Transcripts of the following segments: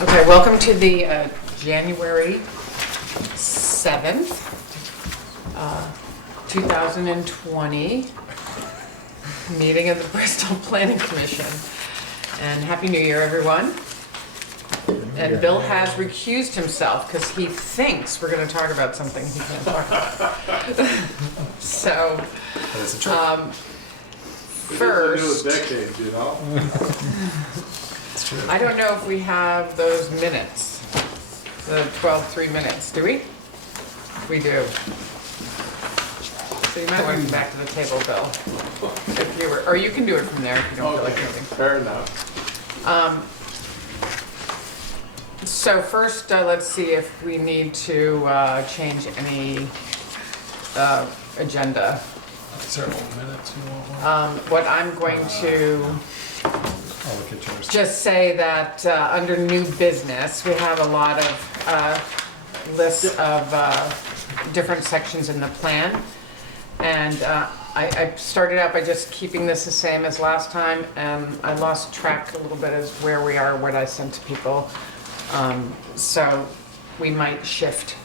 Okay, welcome to the January 7th, 2020 meeting of the Bristol Planning Commission. And Happy New Year, everyone. And Bill has recused himself because he thinks we're going to talk about something he can't talk about. So, first, It's a new decade, you know? I don't know if we have those minutes, the 12-3 minutes, do we? We do. So you might want to come back to the table, Bill, if you were, or you can do it from there if you don't feel like moving. Fair enough. So first, let's see if we need to change any agenda. Several minutes you want one? What I'm going to I'll look at yours. just say that under new business, we have a lot of lists of different sections in the plan. And I started out by just keeping this the same as last time, and I lost track a little bit as where we are, what I sent to people. So we might shift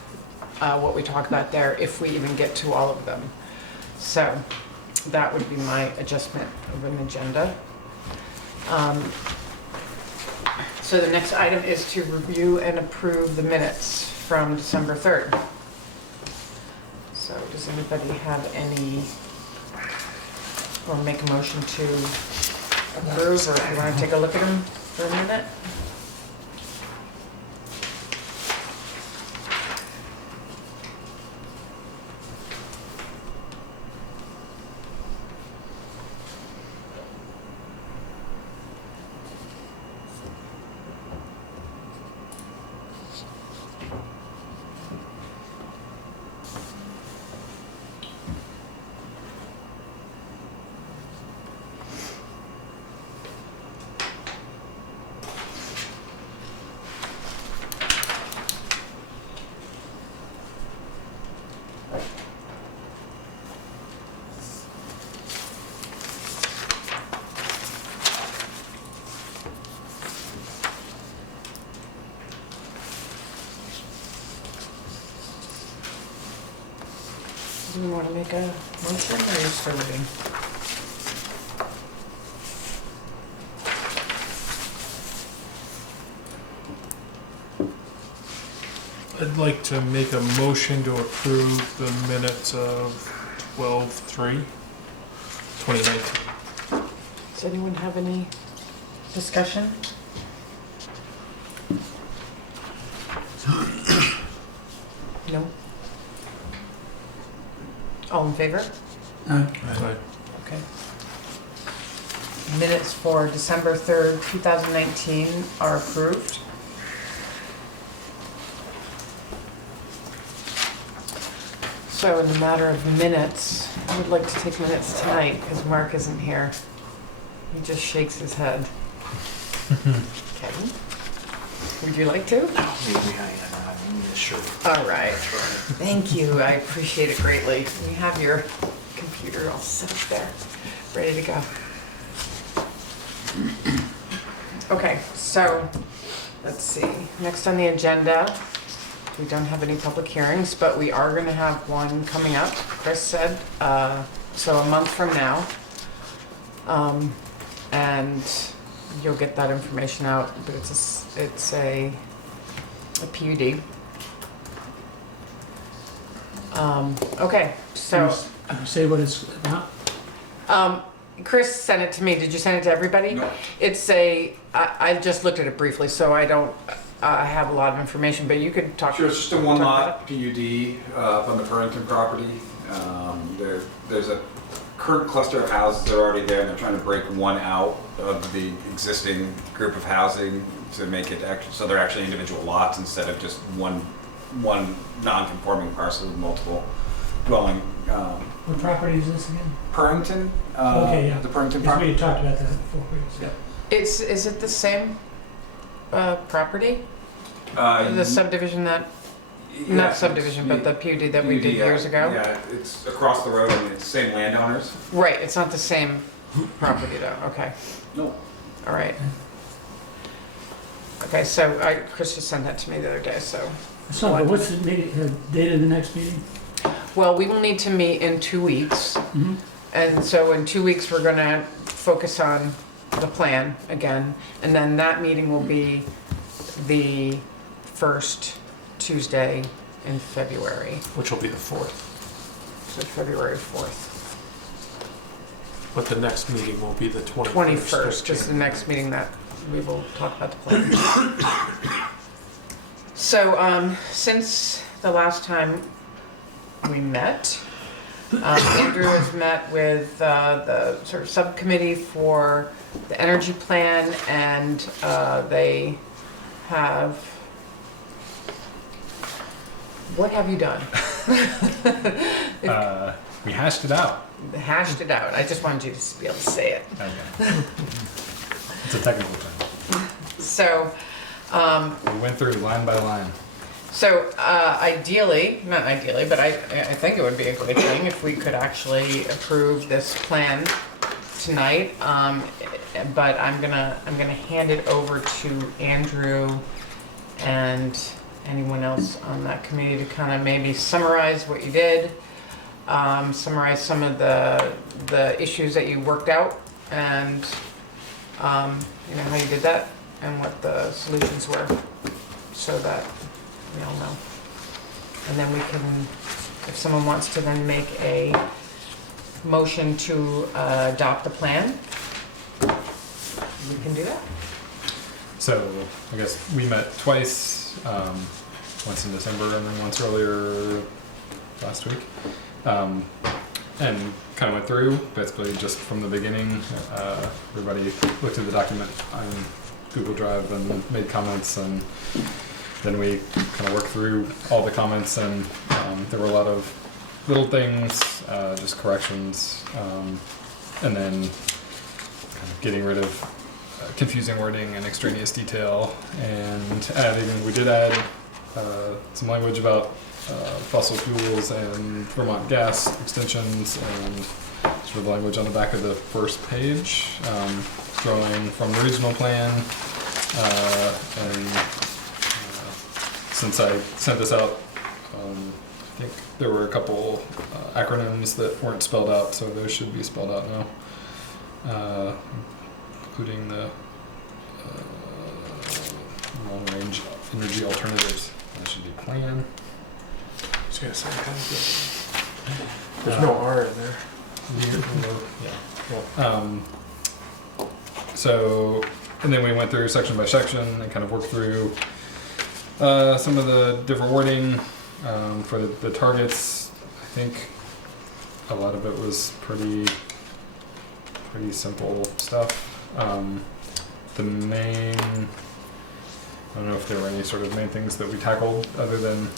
what we talk about there if we even get to all of them. So that would be my adjustment of an agenda. So the next item is to review and approve the minutes from December 3rd. So does anybody have any, or make a motion to approve, or if you want to take a look at them for a minute? Do you want to make a motion, or are you still waiting? I'd like to make a motion to approve the minutes of 12/3/2019. Does anyone have any discussion? No? All in favor? Right. Okay. Minutes for December 3rd, 2019 are approved. So in the matter of minutes, I would like to take minutes tonight because Mark isn't here. He just shakes his head. Kevin, would you like to? Maybe I need a shirt. All right. Thank you. I appreciate it greatly. You have your computer all set up there, ready to go. Okay, so let's see. Next on the agenda, we don't have any public hearings, but we are going to have one coming up. Chris said, so a month from now. And you'll get that information out, but it's a PUD. Okay, so Can you say what it's about? Chris sent it to me. Did you send it to everybody? No. It's I just looked at it briefly, so I don't have a lot of information, but you could talk. Sure, it's just a one-lot PUD on the Purrington property. There's a current cluster of houses that are already there, and they're trying to break one out of the existing group of housing to make it so they're actually individual lots instead of just one non-conforming parcel with multiple dwelling. What property is this again? Purrington. Okay, yeah. The Purrington Yes, property. we talked about that before. Yeah. Is it the same property? The subdivision that, Yeah, not subdivision, but the PUD that we did PUD, years ago? Yeah, it's across the road and it's the same landowners. Right, it's not the same property though, okay, No. all right. Okay, so Chris just sent that to me the other day, so. So, but what's the date of the next meeting? Well, we will need to meet in 2 weeks. Mhm. And so in 2 weeks, we're gonna focus on the plan again. And then that meeting will be the first Tuesday in February, Which will be the 4th. so February 4th. But the next meeting will be the 21st. 21st is the next meeting that we will talk about the plan. So, since the last time we met, Andrew has met with the sort of subcommittee for the energy plan, and they have. What have you done? We hashed it out. Hashed it out. I just wanted you to be able to say it. Okay. It's a technical term. So, We went through line by line. so ideally, not ideally, but I think it would be a good thing if we could actually approve this plan tonight. But I'm gonna hand it over to Andrew and anyone else on that committee to kind of maybe summarize what you did, summarize some of the issues that you worked out, and you know how you did that and what the solutions were, so that we all know. And then we can, if someone wants to then make a motion to adopt the plan, we can do that. So I guess we met twice, once in December and then once earlier last week. And kind of went through basically just from the beginning. Everybody looked at the document on Google Drive and made comments, and then we kind of worked through all the comments, and there were a lot of little things, just corrections, and then kind of getting rid of confusing wording and extraneous detail, and we did add some language about fossil fuels and Vermont gas extensions, and sort of language on the back of the first page, drawing from the regional plan, and since I sent this out, I think there were a couple acronyms that weren't spelled out, so those should be spelled out now, including the long-range energy alternatives. That should be plan. I was gonna say, there's no R in there. Yeah. So, and then we went through section by section and kind of worked through some of the different wording for the targets. I think a lot of it was pretty simple stuff. The main, I don't know if there were any sort of main things that we tackled other than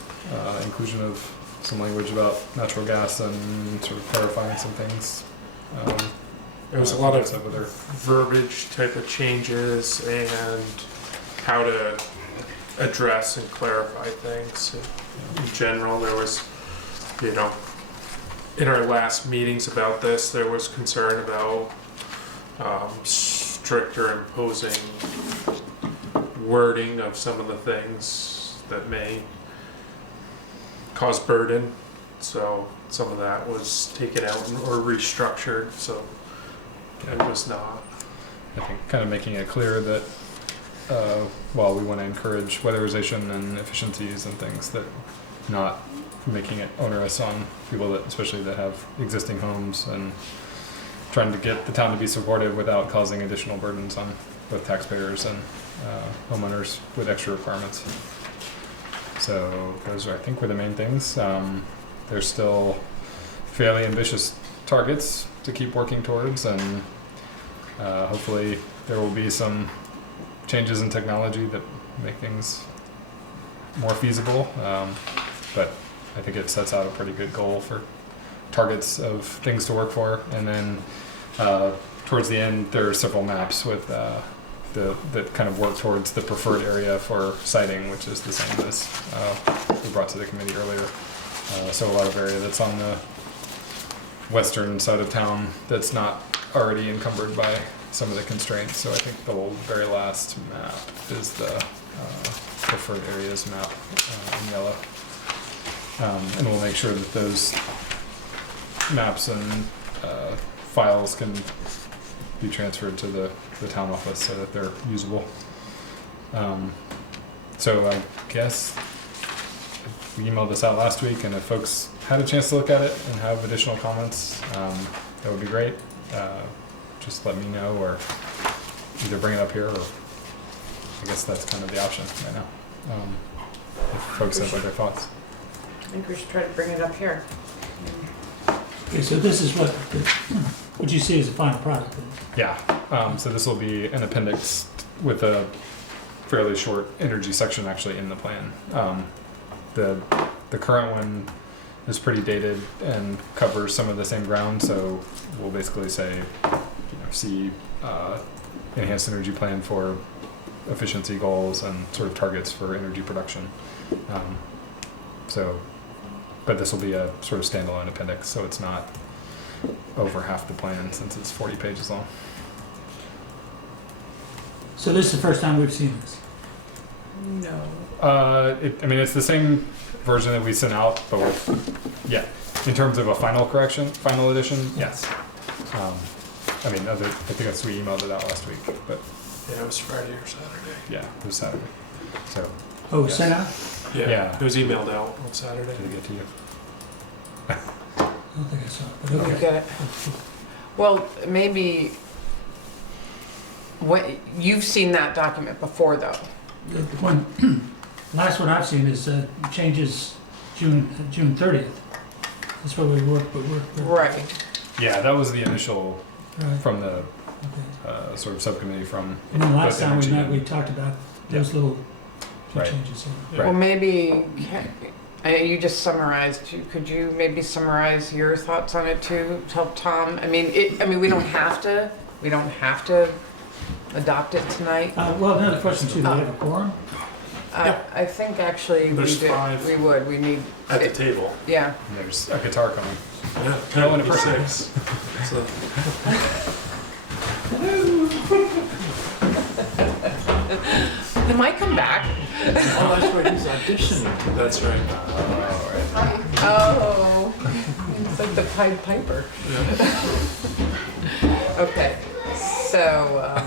inclusion of some language about natural gas and sort of clarifying some things. There was a lot of with her. verbiage type of changes and how to address and clarify things. In general, there was, you know, in our last meetings about this, there was concern about stricter imposing wording of some of the things that may cause burden. So some of that was taken out or restructured, so it was not. I think kind of making it clear that while we want to encourage weatherization and efficiencies and things, that not making it onerous on people that, especially that have existing homes, and trying to get the town to be supportive without causing additional burdens on both taxpayers and homeowners with extra requirements. So those are, I think, were the main things. There's still fairly ambitious targets to keep working towards, and hopefully there will be some changes in technology that make things more feasible. But I think it sets out a pretty good goal for targets of things to work for. And then towards the end, there are several maps with that kind of work towards the preferred area for siting, which is the same as we brought to the committee earlier. So a lot of area that's on the western side of town that's not already encumbered by some of the constraints. So I think the very last map is the preferred areas map in yellow. And we'll make sure that those maps and files can be transferred to the town office so that they're usable. So I guess we emailed this out last week, and if folks had a chance to look at it and have additional comments, that would be great. Just let me know, or either bring it up here, or I guess that's kind of the option right now. If folks have other thoughts. I think we should try to bring it up here. Okay, so this is what you see as the final product then? Yeah, so this will be an appendix with a fairly short energy section actually in the plan. The current one is pretty dated and covers some of the same ground, so we'll basically say, see enhanced energy plan for efficiency goals and sort of targets for energy production. But this will be a sort of standalone appendix, so it's not over half the plan since it's 40 pages long. So this is the first time we've seen this? No. It's the same version that we sent out, but in terms of a final edition, yes. I think that's we emailed it out last week, but Yeah, it was Friday or Saturday. yeah, it was Saturday. So Oh, sent out? Yeah. It was emailed out on Saturday. did it get to you? I don't think I saw it, but We'll okay. get it. Well, maybe, you've seen that document before, though. The one, last one I've seen is changes June 30th. That's where we work. Right. Yeah, that was the initial Right, from the okay. sort of subcommittee from. And then last both time we energy met, and- we talked about those little few Right. changes. Yeah. Well, Right. maybe, you just summarized, could you maybe summarize your thoughts on it too, help Tom? We don't have to adopt it tonight. Well, another question too, do we have a quorum? I think actually There's five. we need, At the table. yeah. And there's a guitar coming. Yeah, No, in a 10 person. 6. So, They might come back. Oh, that's right, he's auditioning. that's right. Oh, it's like the Pied Piper. Okay, so,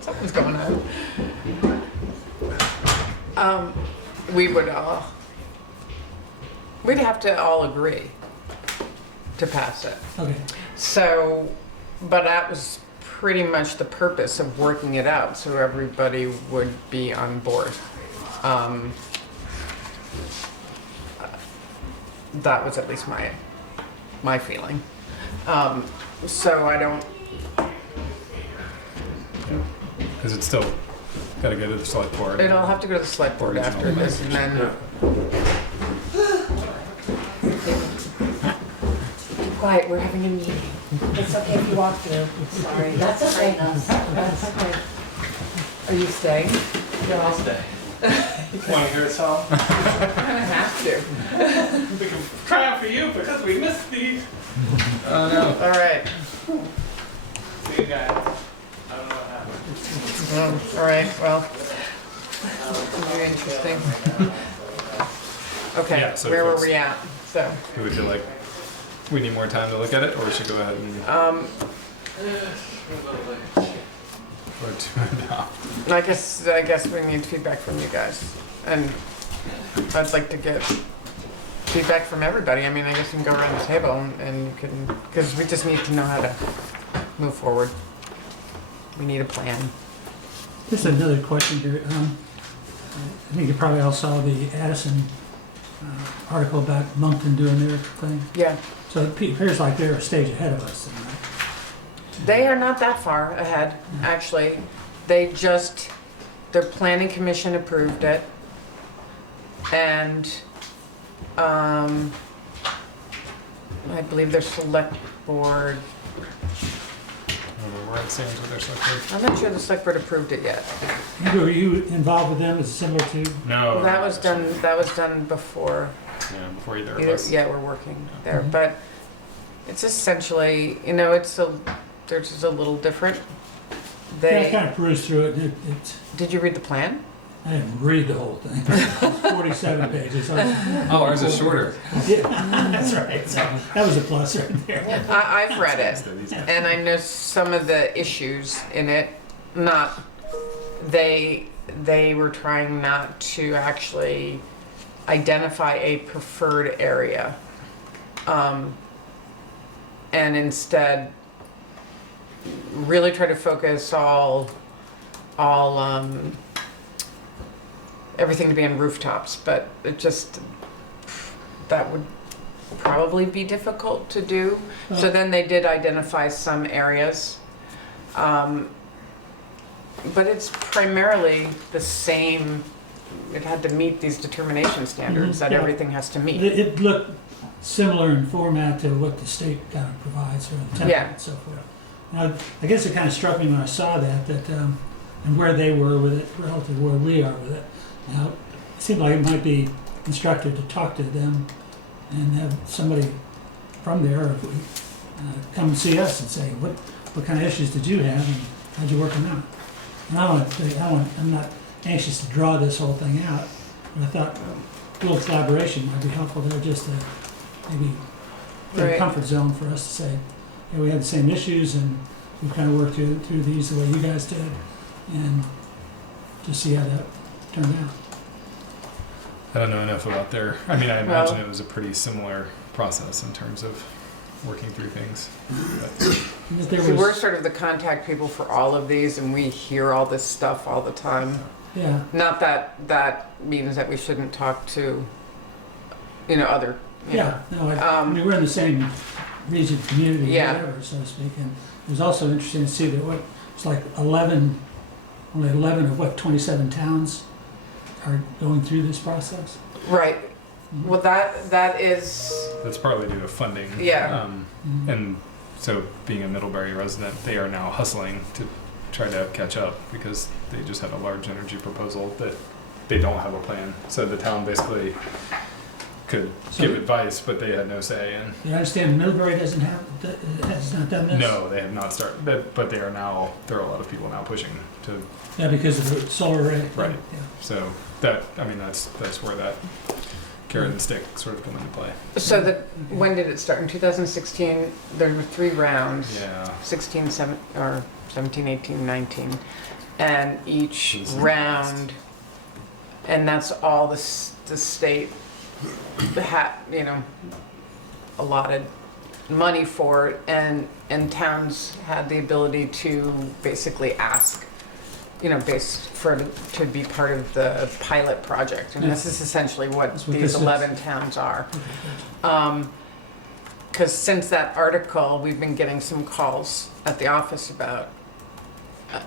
something's going on. We'd have to all agree to pass it. Okay, So, but that was pretty much the purpose of working it out, so everybody would be on board. That was at least my feeling. So I don't, Because it's still got to go to the select board. it'll have to go to the select board after this, and then, Yeah. quiet, we're having a meeting. It's okay if you walk through. Sorry. That's okay. That's okay. Are you staying? Yeah, I'll stay. Want to hear a song? I have to. We can try out for you because we missed the. Oh no. All right. See you guys. I don't know what happened. All right, well, very interesting. Okay, Yeah, so where were folks- we at? So, Do we feel like we need more time to look at it, or we should go ahead and vote to adopt? I guess we need feedback from you guys. And I'd like to get feedback from everybody. I guess you can go around the table and you can, because we just need to know how to move forward. We need a plan. just another question here. I think you probably all saw the Addison article about Moncton doing their thing. Yeah, So it appears like they're a stage ahead of us then, right? they are not that far ahead, actually. Their planning commission approved it. And, I believe their select board, Where it stands with their select board? I'm not sure the select board approved it yet. Andrew, are you involved with them? Is it similar to? No. Well, that was done before, Yeah, before either of us. yeah, we're working there, Mhm. but it's essentially, it's theirs is a little different. Yeah, I They, kind of perused through it, did you read the plan? I didn't read the whole thing. It's 47 pages. So Oh, ours is shorter. yeah, that's right. So that was a plus right there. I've read it, and I know some of the issues in it. Not, they were trying not to actually identify a preferred area, and instead really try to focus all everything to be on rooftops, but it just, that would probably be difficult to do. So then they did identify some areas. But it's primarily the same, it had to meet these determination standards that Yeah. everything has to meet. It looked similar in format to what the state kind of provides, or the template Yeah. and so forth. Now, I guess it kind of struck me when I saw that, and where they were with it relative to where we are with it. Now, it seemed like it might be instructive to talk to them and have somebody from there come and see us and say, what kind of issues did you have and how'd you work them out? And I'm not anxious to draw this whole thing out, but I thought a little collaboration might be helpful there, just to maybe create a Right. comfort zone for us to say, yeah, we had the same issues and we kind of worked through these the way you guys did, and just see how that turned out. I don't know enough about their, I mean, I imagine Well- it was a pretty similar process in terms of working through things. But there See, we're was, sort of the contact people for all of these, and we hear all this stuff all the time. yeah, Not that that means that we shouldn't talk to, other, yeah, no, I mean, we're in the same region, community, Yeah. whatever, so to speak, and it was also interesting to see that it's like only 11 of 27 towns are going through this process. Right. Well, that is, That's partly due to funding. Yeah. Mhm. And so being a Middlebury resident, they are now hustling to try to catch up because they just had a large energy proposal that they don't have a plan. So the town basically could So- give advice, but they had no say in. You understand Middlebury has not done this? No, they have not started, but they are now, there are a lot of people now pushing to, Yeah, because of the solar array. Right. Yeah. so that, I mean, that's where that carrot and stick sort of come into play. so that, when did it start? In 2016, there were 3 rounds. Yeah. 16, 17, 18, 19. And each This is round, and that's all the state had, allotted money for it, and towns had the ability to basically ask, to be part of the pilot project. And this is essentially what That's what these this is. 11 towns are. Because since that article, we've been getting some calls at the office about,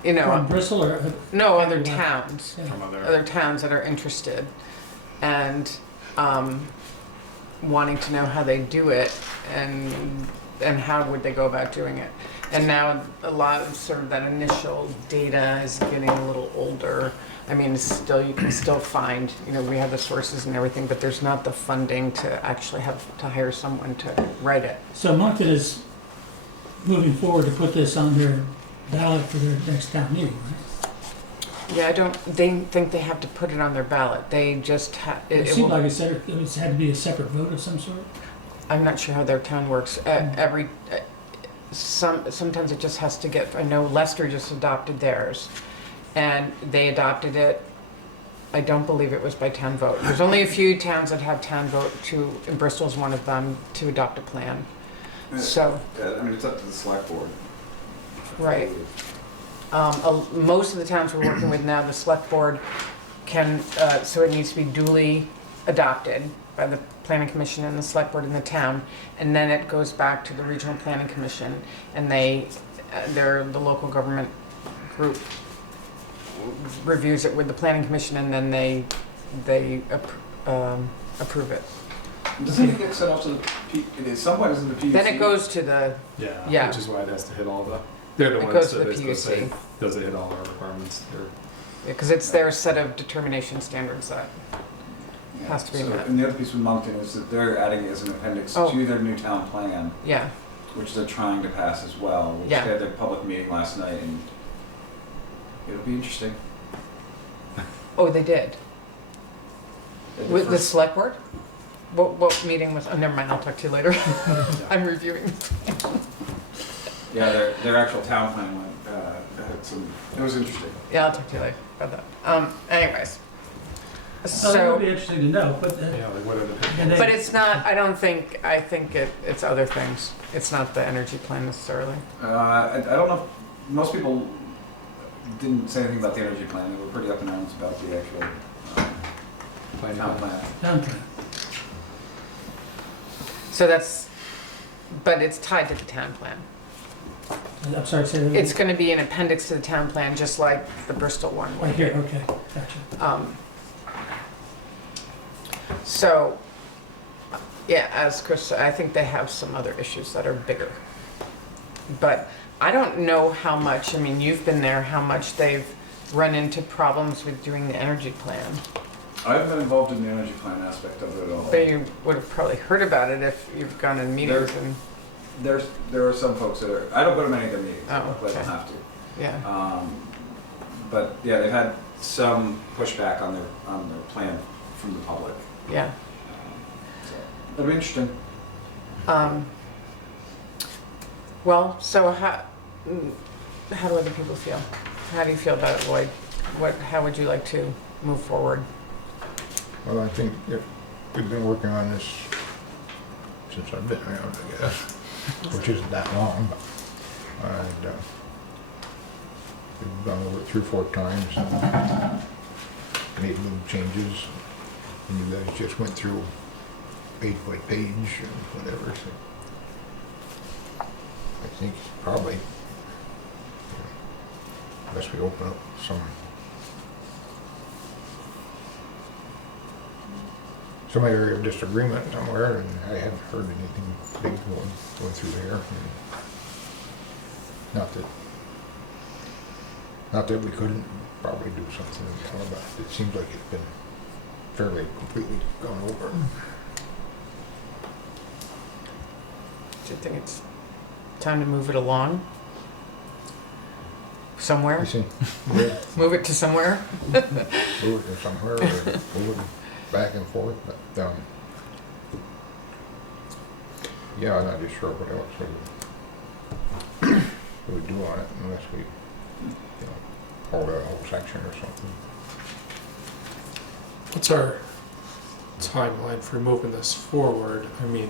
From Bristol or? no, other everywhere? towns, Yeah. From other towns that are interested, and wanting to know how they do it, and how would they go about doing it. And now a lot of sort of that initial data is getting a little older. I mean, you can still find, we have the sources and everything, but there's not the funding to actually have to hire someone to write it. So Moncton is moving forward to put this on their ballot for their next town meeting, right? Yeah, they think they have to put it on their ballot. They just have, It seemed like it had to be a separate vote of some sort. I'm not sure how their town works. Sometimes it just has to get, I know Leicester just adopted theirs, and they adopted it, I don't believe it was by town vote. There's only a few towns that have town vote and Bristol's one of them, to adopt a plan. So, I mean, it's up to the select board. right. Most of the towns we're working with now, the select board can, so it needs to be duly adopted by the planning commission and the select board in the town, and then it goes back to the regional planning commission, and they're the local government group reviews it with the planning commission, and then they approve it. Doesn't it get sent off to the somewhat isn't the PUC? Then it goes to the, Yeah. Which is why it has to hit all the, they're the It ones goes to that the basically say, PUC. does it hit all our requirements? because it's their set of determination standards that, Yeah, has to be so- met. And the other piece with Moncton is that they're adding it as an appendix Oh. to their new town plan. yeah. which they're trying to pass as well, which Yeah. they had their public meeting last night, and it'll be interesting. Oh, they did? With the select board? What meeting was, oh, never mind, I'll talk to you later. I'm reviewing. Yeah, their actual town plan went, had some, it was interesting. Yeah, I'll talk to you later about that. Anyways. So that would So, be interesting to know, but, Yeah, like what are the pitfalls? and but then, it's not, I think it's other things. It's not the energy plan necessarily. I don't know, if most people didn't say anything about the energy plan, they were pretty up in arms about the actual town plan. town plan. So that's, but it's tied to the town plan. I'm sorry, say that. It's gonna be an appendix to the town plan, just like the Bristol one. Right here, okay, gotcha. So, yeah, as Chris said, I think they have some other issues that are bigger. But I don't know how much, I mean, you've been there, how much they've run into problems with doing the energy plan. I haven't been involved in the energy plan aspect of it at all. But you would have probably heard about it if you've gone in meetings and, There are some folks that are, I don't go to many of their meetings, Oh, but I don't okay. have to. yeah. But yeah, they've had some pushback on their plan from the public. Yeah. So it'll be interesting. Well, so how do other people feel? How do you feel about it, Lloyd? How would you like to move forward? Well, I think if we've been working on this since I've been around, I guess, which isn't that long. And we've gone over it 3 or 4 times and made little changes. And you guys just went through page by page and whatever. So I think probably, unless we open up some area of disagreement somewhere, and I haven't heard anything big going through there. And not that we couldn't probably do something more, but it seems like it's been fairly completely gone over. Do you think it's time to move it along? Somewhere? I think, yeah, Move it to somewhere? move it somewhere or move it back and forth, but yeah, I'm not just sure what else we would do on it unless we, hold a whole section or something. What's our timeline for moving this forward? I mean,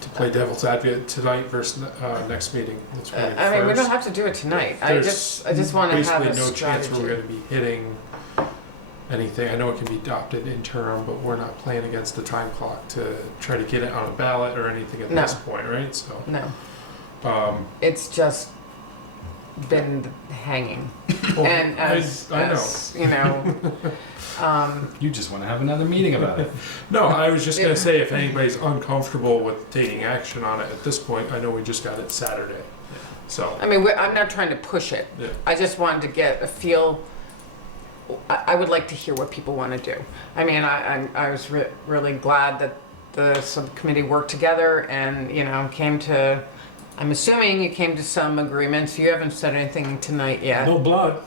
to play devil's advocate, tonight versus next meeting. That's I mean, we don't first. have to do it tonight. I There's just want to have a basically no chance strategy. we're going to be hitting anything. I know it can be adopted interim, but we're not playing against the time clock to try to get it on a ballot or anything at No. this point, right? So, No, it's just been hanging. well, And I know. as you know, You just want to have another meeting about it. No, I was just going to say if anybody's uncomfortable with taking action on it at this point, I know we just got it Saturday. So, I mean, I'm not trying to push it. yeah. I just wanted to get a feel. I would like to hear what people want to do. I mean, I was really glad that the subcommittee worked together and, came to, I'm assuming you came to some agreements. You haven't said anything tonight yet. No blood.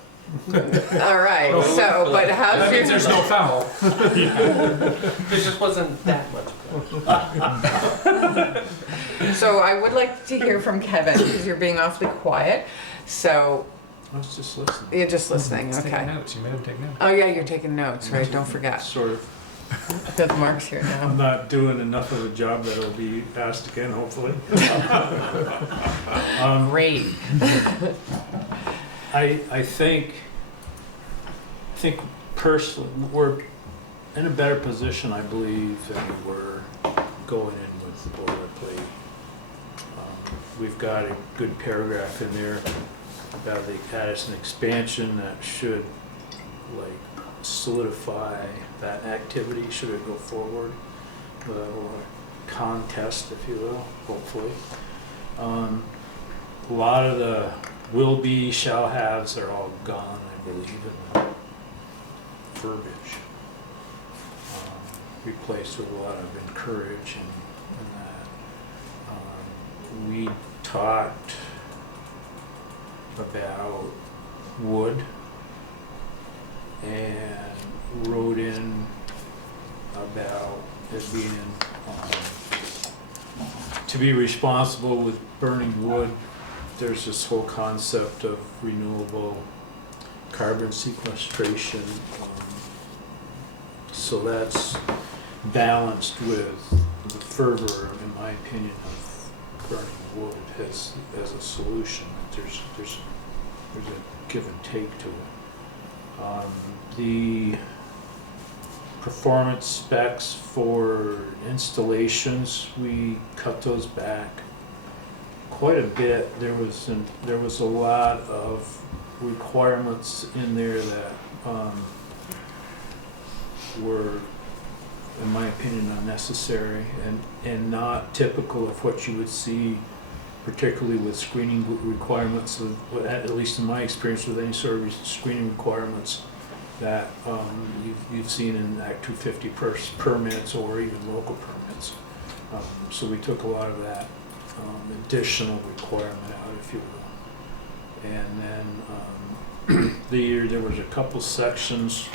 All right, so, but how's That your... means there's no foul. There just wasn't that much. So I would like to hear from Kevin, because you're being awfully quiet. So I was just listening. you're just listening, He's taking okay. notes. You made him take notes. Oh yeah, you're taking notes, right? Don't forget. Sort of. Because Mark's here I'm now. not doing enough of a job that will be asked again, hopefully. Great. I think personally, we're in a better position, I believe, than we were going in with the boilerplate. We've got a good paragraph in there about the Addison expansion that should solidify that activity should it go forward without a lot of contest, if you will, hopefully. A lot of the will be, shall haves are all gone, I believe, in the verbiage. Replaced with a lot of encourage and that. we talked about wood and wrote in about it being, to be responsible with burning wood. There's this whole concept of renewable carbon sequestration. So that's balanced with the fervor, in my opinion, of burning wood as a solution. There's a give and take to it. The performance specs for installations, we cut those back quite a bit. There was a lot of requirements in there that were, in my opinion, unnecessary and not typical of what you would see, particularly with screening requirements, at least in my experience with any sort of screening requirements that you've seen in Act 250 permits or even local permits. So we took a lot of that additional requirement out, if you will. And then there was a couple sections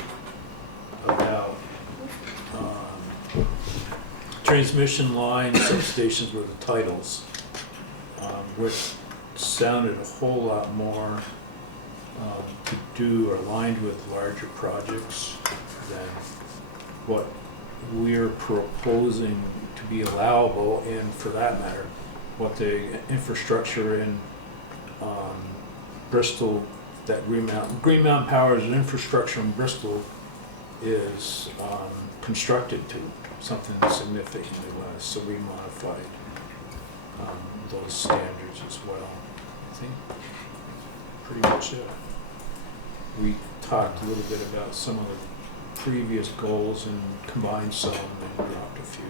about transmission lines, substations with the titles, which sounded a whole lot more to do or aligned with larger projects than what we're proposing to be allowable, and for that matter, what the infrastructure in Bristol, that Green Mountain Power's infrastructure in Bristol is constructed to, something significantly less. So we modified those standards as well. I think pretty much it. We talked a little bit about some of the previous goals and combined some and dropped a few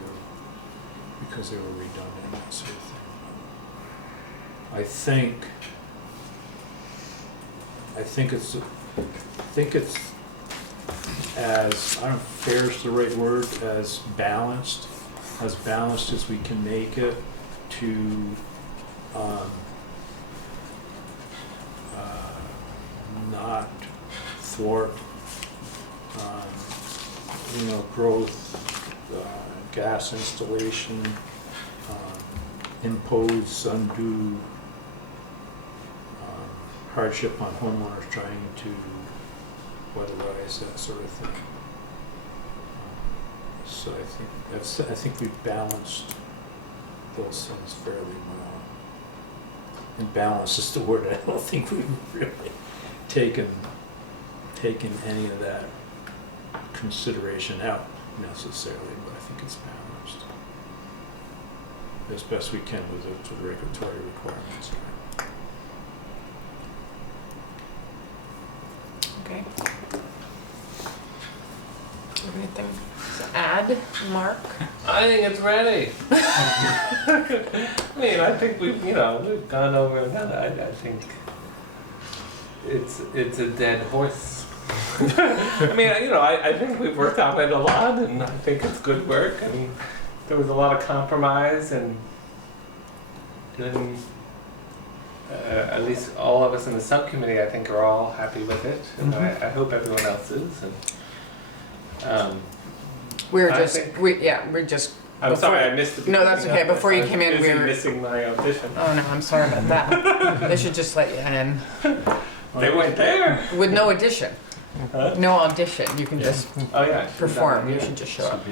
because they were redundant, that sort of thing. I think it's as, I don't know if fair is the right word, as balanced as we can make it to not thwart growth, gas installation, impose undue hardship on homeowners trying to weatherize, that sort of thing. So I think we've balanced those things fairly well. And balance is the word. I don't think we've really taken any of that consideration out necessarily, but I think it's balanced as best we can with the regulatory requirements. Okay. Anything to add, Mark? I think it's ready. I mean, I think we've gone over and done it. I think it's a dead horse. I mean, I think we've worked on it a lot, and I think it's good work, and there was a lot of compromise, and at least all of us in the subcommittee, I think, are all happy with it, and I hope everyone else is. And We're I just, think- we're just. I'm before- sorry, I missed the No, that's beginning okay. of this. Before you I was came in, we busy were. missing my audition. Oh no, I'm sorry about that. They should just let you in They weren't there. with no audition, Huh? no audition. You can just Oh yeah. perform. You should just show up.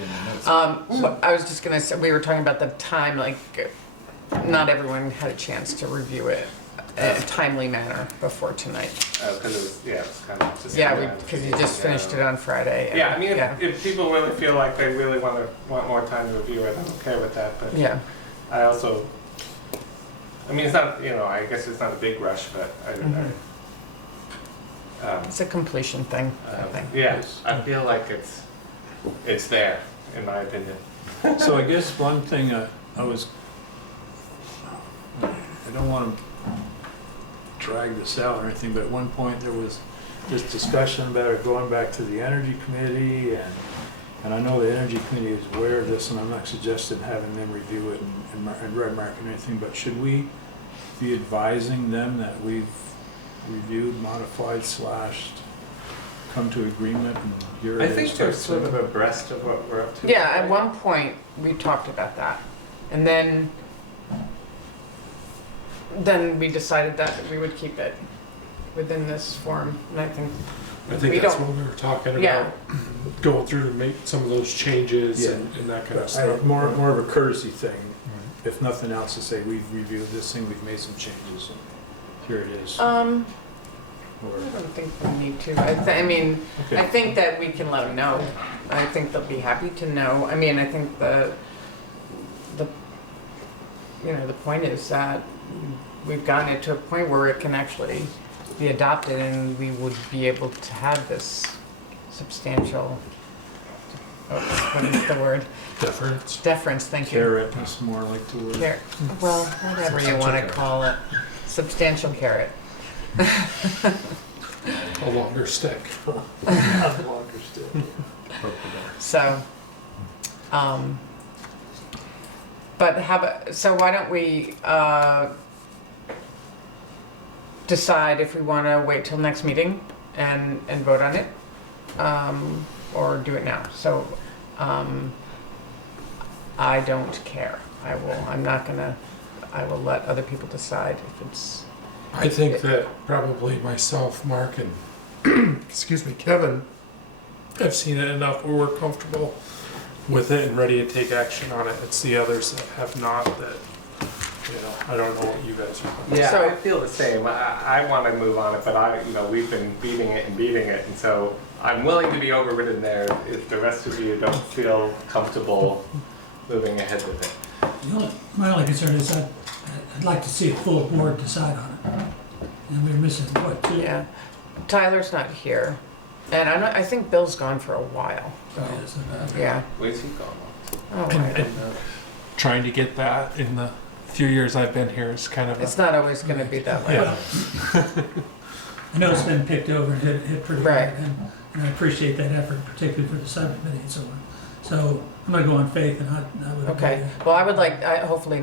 I was just gonna say, we were talking about the time, like, not everyone had a chance to review it in a timely manner before tonight. Because it was kind of just. Yeah, because you just finished it on Friday. and- Yeah, I mean, yeah. if people really feel like they really want more time to review it, I'm okay with that. But Yeah, I also, I mean, it's not, I guess it's not a big rush, but it's a completion thing, I think. yeah, I feel like it's there, in my opinion. So I guess one thing I don't want to drag this out or anything, but at one point there was this discussion about it going back to the Energy Committee, And I know the energy committee is aware of this, and I'm not suggesting having them review it and red mark and anything, but should we be advising them that we've reviewed, modified, slashed, come to agreement, and here I it is? think they're sort of abreast of what we're up to. Yeah, at one point, we talked about that. And then we decided that we would keep it within this form. And I think, I think We that's don't- what we were talking Yeah. about, going through and make some of those changes Yeah. and that kind of stuff. More of a courtesy thing, if nothing else, to say we've reviewed this thing, we've made some changes, and here it is. I Or- don't think we need to. I mean, I Okay. think that we can let them know. I think they'll be happy to know. I mean, I think the point is that we've gotten it to a point where it can actually be adopted and we would be able to have this substantial, what is the word? Deference. Deference, thank you. Carrot is more like the word. Care- Well, whatever you want to call it. Substantial carrot. A longer stick. So, but so why don't we, decide if we want to wait till next meeting and vote on it, or do it now? So, I don't care. I will let other people decide if it's, I think that probably myself, Mark, and excuse me, Kevin, have seen it enough where we're comfortable with it and ready to take action on it. It's the others that have not that, I don't know what you guys are. Yeah, So- I feel the same. I want to move on it, but we've been beating it, and so I'm willing to be overridden there if the rest of you don't feel comfortable moving ahead with it. My only concern is I'd like to see a full board decide on it. And we're missing, what, two? yeah. Tyler's not here, and I think Bill's gone for a while. Oh, yes, Yeah. Where's he going? Oh, And- I don't and- know. Trying to get that in the few years I've been here is kind of It's not always going to be that way. yeah. I know it's been picked over and hit pretty Right. hard, and I appreciate that effort, particularly for the subcommittee and so on. So I'm gonna go on faith, and I would. Okay, well, I would like, hopefully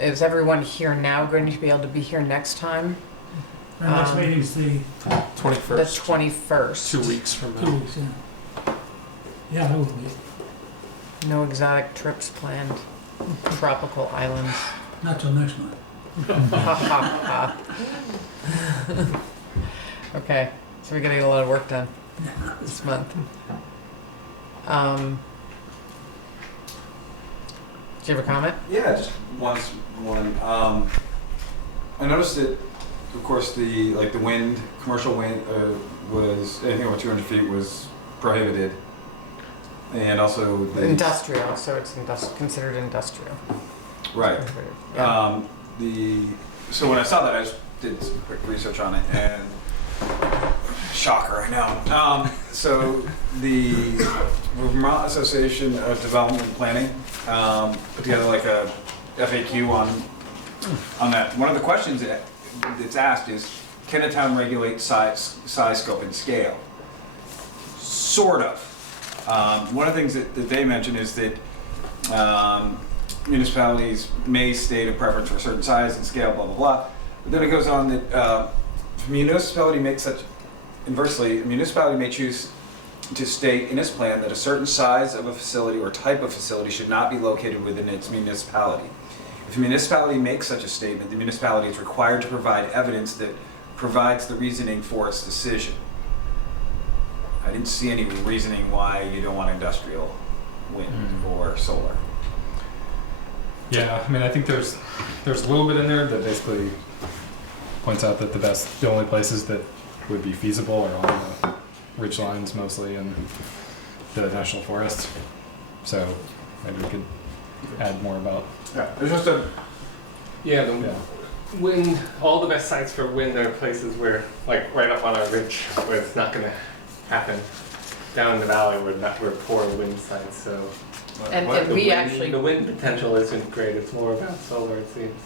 is everyone here now going to be able to be here next time? Our next meeting's the 21st. The 21st. 2 weeks from 2 now. weeks, yeah. Yeah, I will be, No exotic trips planned. Tropical islands. not till next month. Ha ha ha. Okay, so we gotta get a lot of work done this month. Do you have a comment? Yeah, just one. I noticed that, of course, the wind, commercial wind, was anything over 200 feet was prohibited, and also the Industrial, so it's considered industrial. right. Yeah. So when I saw that, I just did some quick research on it, and shocker, I know. So the Vermont Association of Development and Planning put together like a FAQ on that. One of the questions that's asked is, can a town regulate size, scope, and scale? Sort of. One of the things that they mention is that municipalities may state a preference for a certain size and scale, blah, blah, blah. But then it goes on that if a municipality makes such, inversely, a municipality may choose to state in its plan that a certain size of a facility or type of facility should not be located within its municipality. If a municipality makes such a statement, the municipality is required to provide evidence that provides the reasoning for its decision. I didn't see any reasoning why you don't want industrial wind or solar. Yeah, I mean, I think there's a little bit in there that basically points out that the only places that would be feasible are on the ridge lines mostly and the national forest. So maybe we could add more about. Yeah, there's just a Yeah, the Yeah. wind, all the best sites for wind are places where, like right up on our ridge, where it's not gonna happen. Down in the valley, we're poor wind sites, so. And The we wind- actually, The wind potential isn't great, it's more about solar, it seems.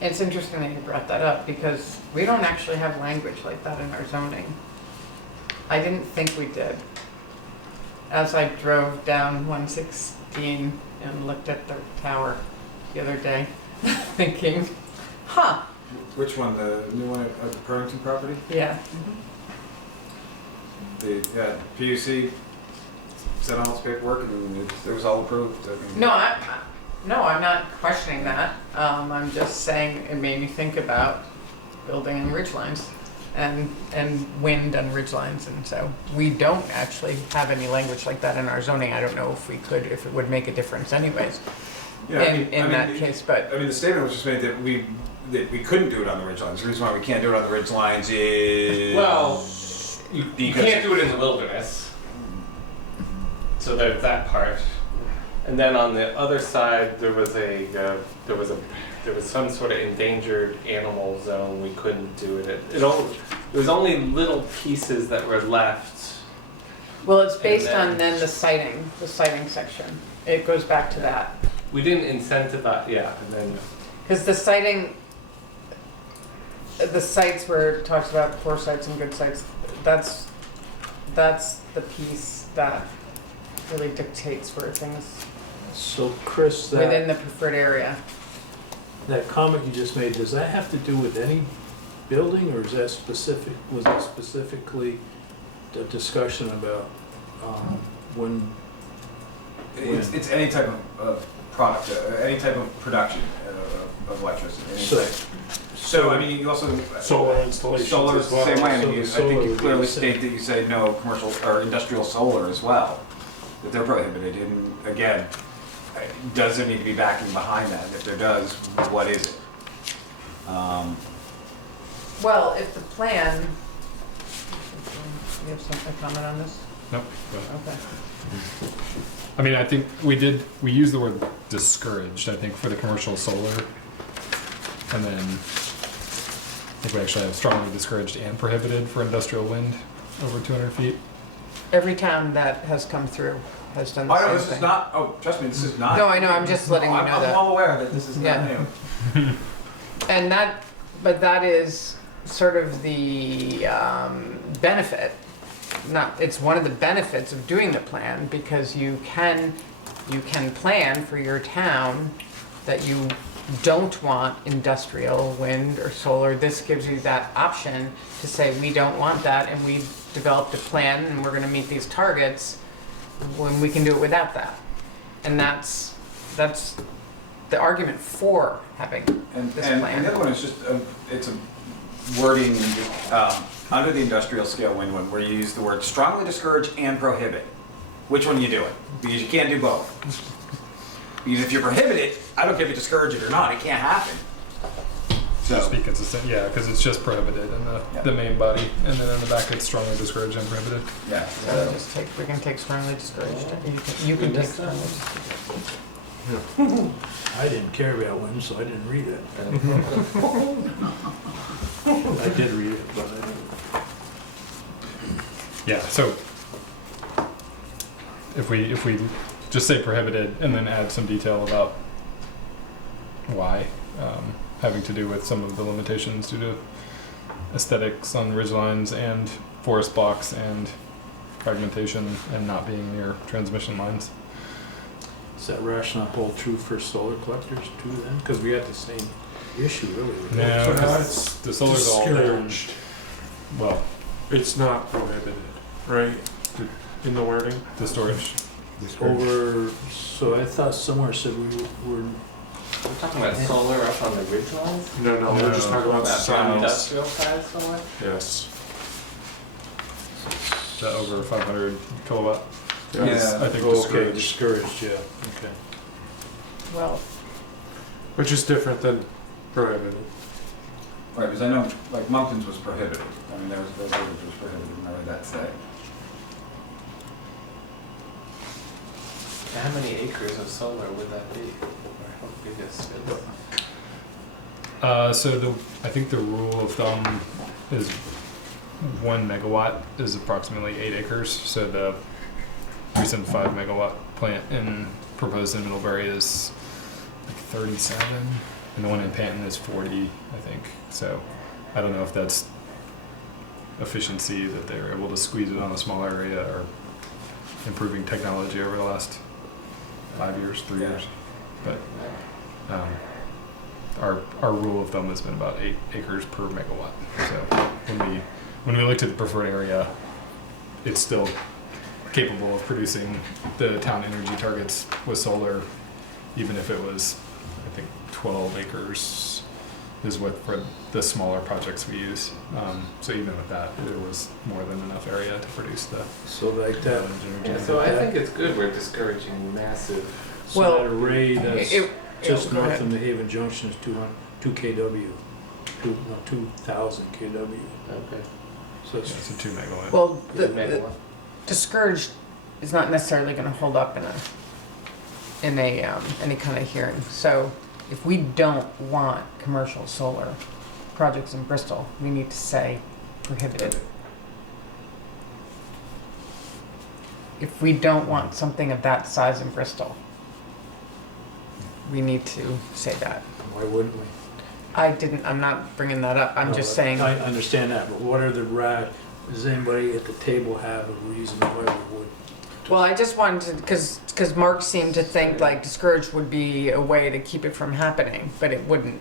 it's interesting that you brought that up because we don't actually have language like that in our zoning. I didn't think we did. as I drove down 116 and looked at the tower the other day, thinking, huh, Which one, the new one at the Purrington property? yeah. The PUC sent all its paperwork and it was all approved. I mean, No, I'm not questioning that. I'm just saying it made me think about building on ridgelines and wind on ridgelines, and so we don't actually have any language like that in our zoning. I don't know if we could, if it would make a difference anyways yeah, I mean, in that case, but I mean, the statement was just made that we couldn't do it on the ridge lines. The reason why we can't do it on the ridge lines is Well, you Because- can't do it in the wilderness. So there's that part. And then on the other side, there was some sort of endangered animal zone. We couldn't do it. There was only little pieces that were left. well, it's based And then- on then the citing section. It goes back to that. We didn't incentivize, yeah, and then Because the sites where it talks about poor sites and good sites, that's the piece that really dictates where things So Chris, within the preferred area. that comment you just made, does that have to do with any building, or is that was that specifically the discussion about when? it's any type of product, any type of production of electricity. So I mean, you also Solar installations solar is as the well. same way. I So mean, the I think solar you would be clearly the same. state that you say no commercial or industrial solar as well, that they're prohibited. And again, does there need to be backing behind that? If there does, what is it? Well, if the plan, you have a comment on this? Nope. Go ahead. Okay. I mean, I think we used the word discouraged, I think, for the commercial solar. And then I think we actually have strongly discouraged and prohibited for industrial wind over 200 feet. Every town that has come through has done the Oh, same no, thing. this is not, oh, trust me, this is not. No, I know, I'm just letting you know I'm that. well aware that this is not Yeah. new. And but that is sort of the benefit. It's one of the benefits of doing the plan, because you can plan for your town that you don't want industrial wind or solar. This gives you that option to say, we don't want that, and we've developed a plan and we're gonna meet these targets when we can do it without that. And that's the argument for having this And plan. the other one is just, it's a wording, under the industrial scale wind one, where you use the word strongly discourage and prohibit. Which one are you doing? Because you can't do both. Because if you prohibit it, I don't care if you discourage it or not, it can't happen. So, Just be consistent, yeah, because it's just prohibited in the main body, and then in the back it's strongly discouraged and prohibited. yeah. So we can take strongly discouraged. You can take strongly discouraged. I didn't care about wind, so I didn't read it. I did read it, but I didn't. Yeah, so if we just say prohibited and then add some detail about why, having to do with some of the limitations due to aesthetics on ridgelines and forest blocks and fragmentation and not being near transmission lines. Does that rationale hold true for solar collectors too then? Because we had the same issue really with that. No, So now 'cause it's the solar's all down. discouraged. Well, It's not prohibited, right? In the wording? the storage. Over, so I thought somewhere said we were, we're talking about solar up on the ridge lines? No, we're just talking about About the size. industrial side solar? Yes. Is that over 500 kilowatt? Yeah. I think okay, discouraged. discouraged, yeah, okay. Well, Which is different than prohibited. Right, because I know, like, Moncton's was prohibited. I mean, those was prohibited, and I read that say. How many acres of solar would that be? Or how big is it? So I think the rule of thumb is 1 megawatt is approximately 8 acres. So the recent 5 megawatt plant proposed in Middlebury is like 37, and the one in Panton is 40, I think. So I don't know if that's efficiency that they're able to squeeze it on a small area, or improving technology over the last 5 years, 3 Yeah. years. But our rule of thumb has been about 8 acres per megawatt. So when we looked at the preferred area, it's still capable of producing the town energy targets with solar, even if it was, I think, 12 acres is what for the smaller projects we use. So even with that, there was more than enough area to produce the So like that, Yeah, so I think it's good we're discouraging massive. so Well, that array that's it- just go north ahead. of New Haven Junction is 2 kW, 2,000 kW. Okay. So it's it's a 2 megawatt. Well, the Megawatt. discouraged is not necessarily going to hold up in a any kind of hearing. So if we don't want commercial solar projects in Bristol, we need to say prohibited. If we don't want something of that size in Bristol, we need to say that. why wouldn't we? I'm not bringing that up. I'm No, just saying. I understand that, but what are the does anybody at the table have a reason why we would? Well, I just wanted to, because Mark seemed to think like discouraged would be a way to keep it from happening, but it wouldn't.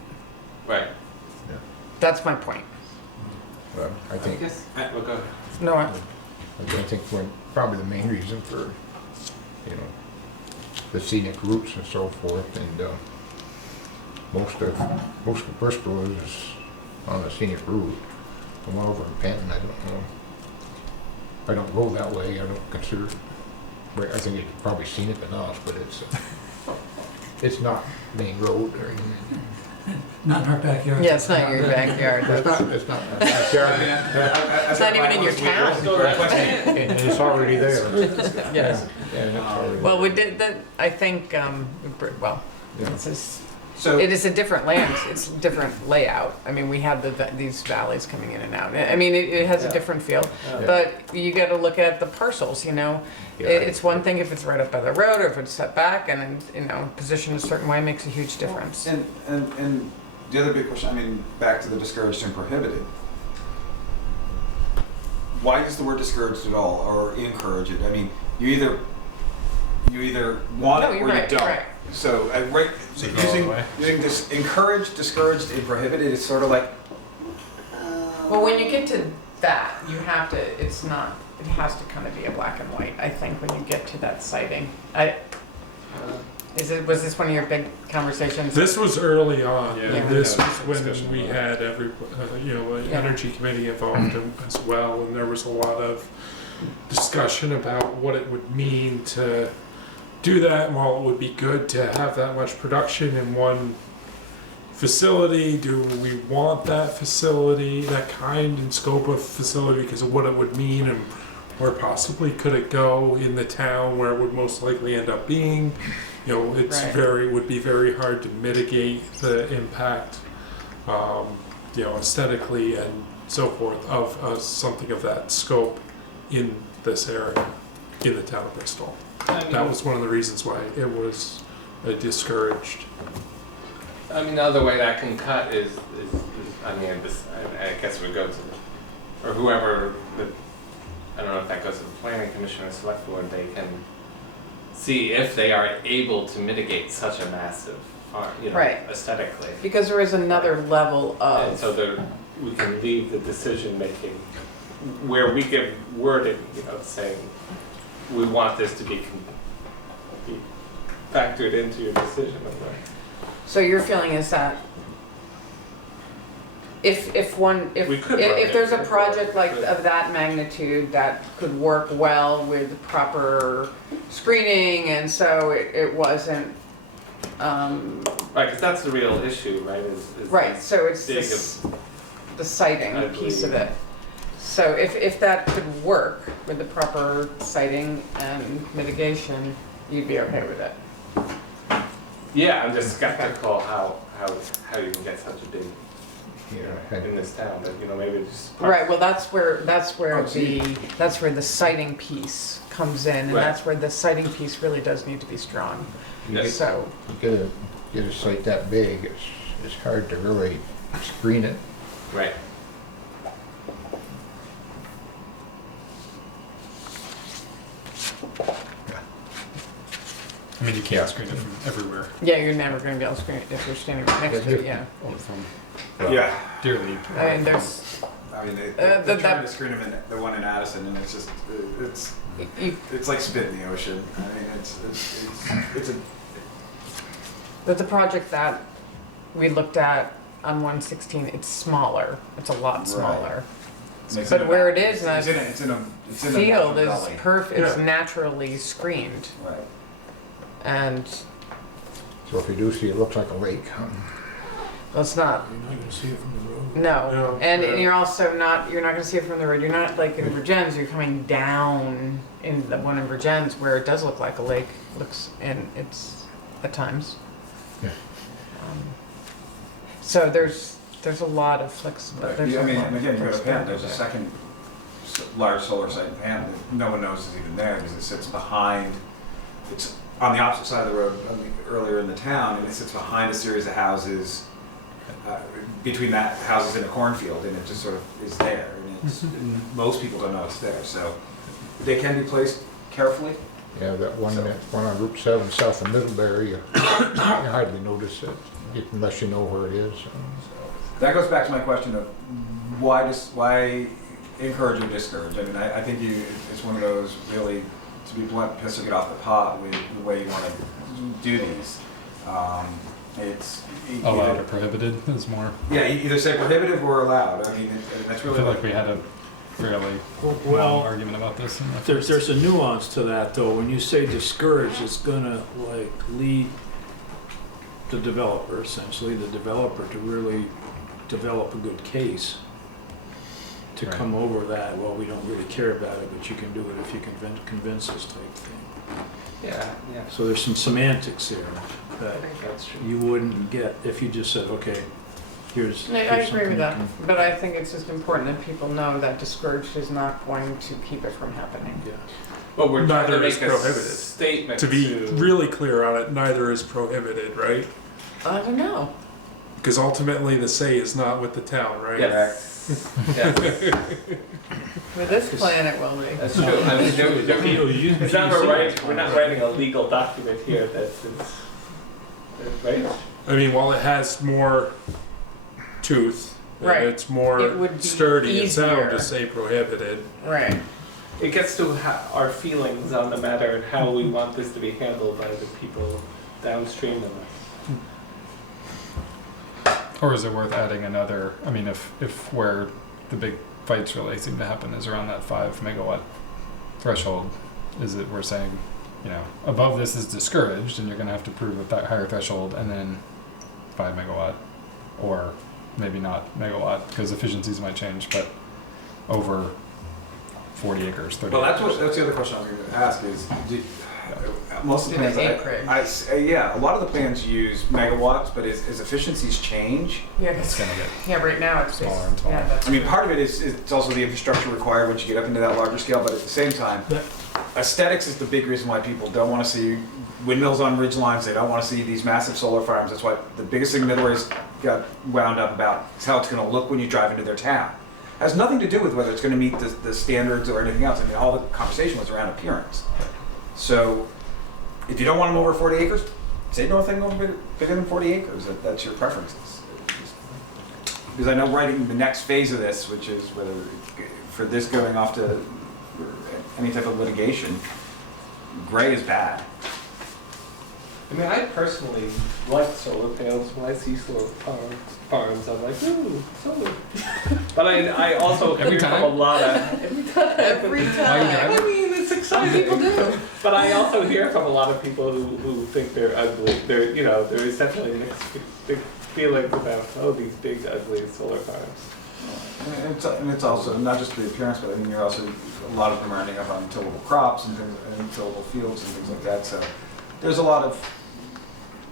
Right. That's my point. Well, I think, Well, go ahead. No, I think probably the main reason for, you know, the scenic routes and so forth, and most of Bristol is on the scenic route. The one over in Penton, I don't know. I don't go that way. I don't consider. I think it's probably scenic enough, but it's not main road or anything. Not in our backyard. yeah, it's not your backyard. It's not my backyard, It's not even in your town. and it's already there. Yes. Yeah, it's already Well, we did that. I think. Well, Yeah. it's just, So, it is a different land. It's a different layout. I mean, we have these valleys coming in and out. I mean, it has a different feel. Yeah. But you got to look at the parcels. You know, Yeah. it's one thing if it's right up by the road or if it's set back and positioned a certain way makes a huge difference. and the other big question, I mean, back to the discouraged and prohibited. Why is the word discouraged at all, or encourage it? I mean, you either want No, it you're or you right, don't. you're right. So, so So go all the way. using this encouraged, discouraged, and prohibited is sort of like. Well, when you get to that, you have to. It's not. It has to kind of be a black and white. I think when you get to that sighting, was this one of your big conversations? This was early on. Yeah, And this we was had a when discussion we about had the Yeah. energy committee involved as well, and there was a lot of discussion about what it would mean to do that, and while it would be good to have that much production in one facility, do we want that facility, that kind and scope of facility, because of what it would mean, and where possibly could it go in the town where it would most likely end up being? You know, Right. would be very hard to mitigate the impact, aesthetically and so forth of something of that scope in this area, in the town of Bristol. That was one of the reasons why it was discouraged. I mean, the other way that can cut is I mean, I guess it would go to or whoever, I don't know if that goes to the planning commission or select board, they can see if they are able to mitigate such a massive farm, Right. aesthetically. Because there is another level And of. so we can leave the decision making where we give wording, saying we want this to be factored into your decision. So your feeling is that if We could run it. there's a project like of that magnitude that could work well with proper screening, and so it wasn't. Right, because that's the real issue, right? Is Right, so it's big the sighting I piece of believe. it. So if that could work with the proper sighting and mitigation, you'd be okay with it. Yeah, I'm just skeptical how you can get such a big Yeah, in this town, that maybe just Right, well, that's where Oh, see. the sighting piece comes in, and Right. that's where the sighting piece really does need to be strong. Yes. So, you get a site that big, it's hard to really screen it. right. I mean, you can't screen it from everywhere. Yeah, you're never gonna be able to screen it if you're standing right next to it, yeah. Or from Yeah. Deerleaf. I mean, there's, I mean, Uh, they're that- trying to screen them in the one in Addison, and it's just you, it's like spit in the ocean. I mean, it's a but the project that we looked at on 116, it's smaller, it's a lot Right. smaller. it's But in a- where it is in it's a in a it's in a Field natural is valley. perfect, it's Yeah. naturally screened, Right. and So if you do see, it looks like a lake. it's not, You're not gonna see it from the road. no. No, And yeah. you're also not, you're not gonna see it from the road, you're not like in Virgins, you're coming down in the one in Virgins where it does look like a lake, looks, and it's, at times. Yeah. So there's a lot of flexibility. Right. There's I a mean, lot and of again, you go to Penn, there's a flexibility. second large solar site in Penn that no one knows is even there because it sits behind, it's on the opposite side of the road earlier in the town, and it sits behind a series of houses, between that houses in a cornfield, and it just sort of is there. And most people don't know it's there, so they can be placed carefully. Yeah, that one on Route 7 south of Middlebury, you hardly notice it unless you know where it is. That goes back to my question of why encourage or discourage? I mean, I think it's one of those really, to be blunt, piss or get off the pot with the way you want to do these. It's Allowed or prohibited is more. Yeah, either say prohibitive or allowed. I mean, that's I really feel like we had a fairly long Well, argument about this. In the there's a nuance to that though. When you say discourage, it's gonna like lead the developer, essentially the developer, to really develop a good case to Right. come over that, well, we don't really care about it, but you can do it if you convince us type thing. Yeah, yeah. So there's some semantics there I that think that's true. you wouldn't get if you just said, okay, here's I here's agree something with you that, can- but I think it's just important that people know that discouraged is not going to keep it from happening. Yeah. But we're trying to Neither is make a prohibited. statement To be really clear on it, neither is prohibited, right? I don't know. Because ultimately the say is not with the town, right? Yes. Yes. With this plan, it will be. That's true. I mean, it's not we're not writing a legal document here that's right. I mean, while it has more tooth, and Right. it's more It would be sturdy and sound easier. to say prohibited. Right. It gets to our feelings on the matter and how we want this to be handled by the people downstream of us. Or is it worth adding another? I mean, if where the big fights really seem to happen is around that 5 megawatt threshold, is it we're saying, you know, above this is discouraged, and you're going to have to prove at that higher threshold, and then 5 megawatt, or maybe not megawatt because efficiencies might change, but over 40 acres, 30 Well, acres. that's the other question I was going to ask is, most of the Do the plans, acreage. yeah, a lot of the plans use megawatts, but as efficiencies change, Yeah, It's 'cause- going to get yeah, right now it's Smaller and smaller. Yeah, that's I mean, true. part of it is it's also the infrastructure required once you get up into that larger scale, but at the same time, But- aesthetics is the big reason why people don't want to see windmills on ridge lines. They don't want to see these massive solar farms. That's why the biggest thing Middlebury's got wound up about is how it's going to look when you drive into their town. It has nothing to do with whether it's going to meet the standards or anything else. I mean, all the conversation was around appearance. So if you don't want them over 40 acres, say nothing over bigger than 40 acres. That's your preferences. Because I know writing the next phase of this, which is whether for this going off to any type of litigation, gray is bad. I mean, I personally like solar panels. When I see solar farms, I'm like, ooh, solar. But I also Every hear from time? a lot of Every time. I mean, it's exciting. People do. But I also hear from a lot of people who think they're ugly. There is definitely mixed feelings about these big ugly solar farms. And it's also not just the appearance, but I mean, you're also, a lot of them are ending up on tillable crops and tillable fields and things like that. So there's a lot of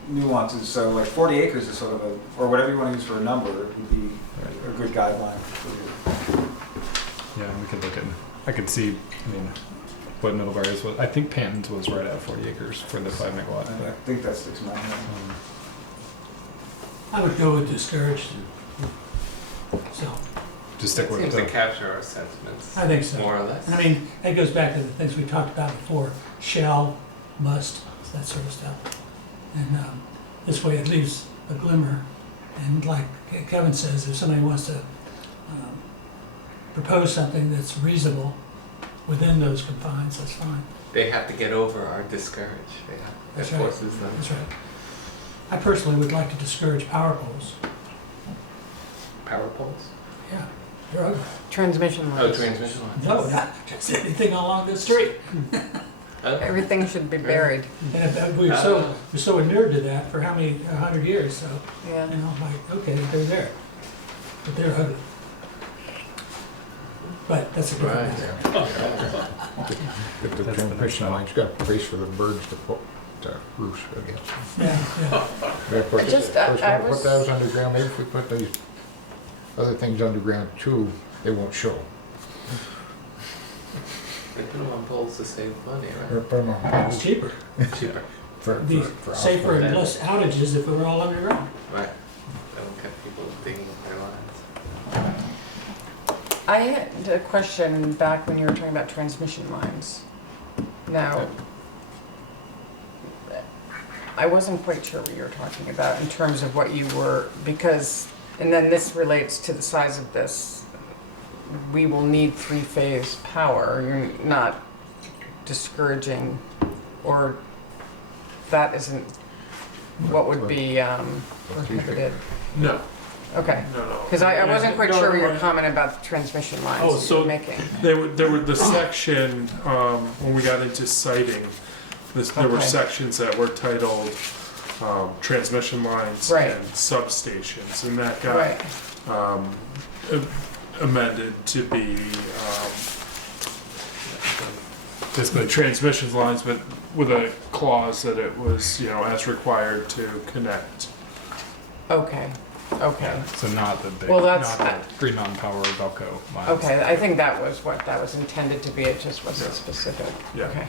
nuances. So like 40 acres is sort of or whatever you want to use for a number, would be a good guideline for you. Yeah, we could look at. I could see. I mean, what Middlebury's was. I think Panton's was right at 40 acres for the 5 megawatt. And I think that sticks in my mind. I would go with discouraged. So, Just stick with Seems the. to capture our sentiments I think so. more or less. And I mean, that goes back to the things we talked about before, shall, must, that sort of stuff. And this way it leaves a glimmer. And like Kevin says, if somebody wants to propose something that's reasonable within those confines, that's fine. They have to get over our discourage. That's That right. forces them. That's right. I personally would like to discourage power poles. Power poles? Yeah, they're ugly. Transmission Oh, lines. transmission lines. No, not just anything along the street. Okay. Everything should be buried. And we're so inured to that for how many, 100 years, so, Yeah. you know, like, okay, they're there. But they're ugly. But that's a different Right. matter. If the transmission line's got a place for the birds to put, to roost, I guess. Yeah, yeah. Of course, Just, of course, I when we was- put those underground, maybe if we put these other things underground too, they won't show. They put them on poles to save money, Or right? put 'em on It's cheaper. Cheaper. Be for safer and Yeah. less outages if it were all underground. Right. That will keep people digging up their lines. I had a question back when you were talking about transmission lines. Now, I wasn't quite sure what you were talking about in terms of what you were, because, and then this relates to the size of this. We will need three-phase power. You're not discouraging, or that isn't what would be prohibited. No, Okay, no. because I wasn't quite No, sure your no. comment about the transmission lines Oh, you so- were making. There were the section, when we got into siting, there were Okay. sections that were titled transmission lines Right. and substations, and that got Right, amended to be Basically, transmission lines, but with a clause that it was, as required to connect. okay, okay. so not the big, Well, that's- not the Green Mountain Power Velco lines. Okay, I think that was what that was intended to be, it just wasn't specific. Yeah. Okay.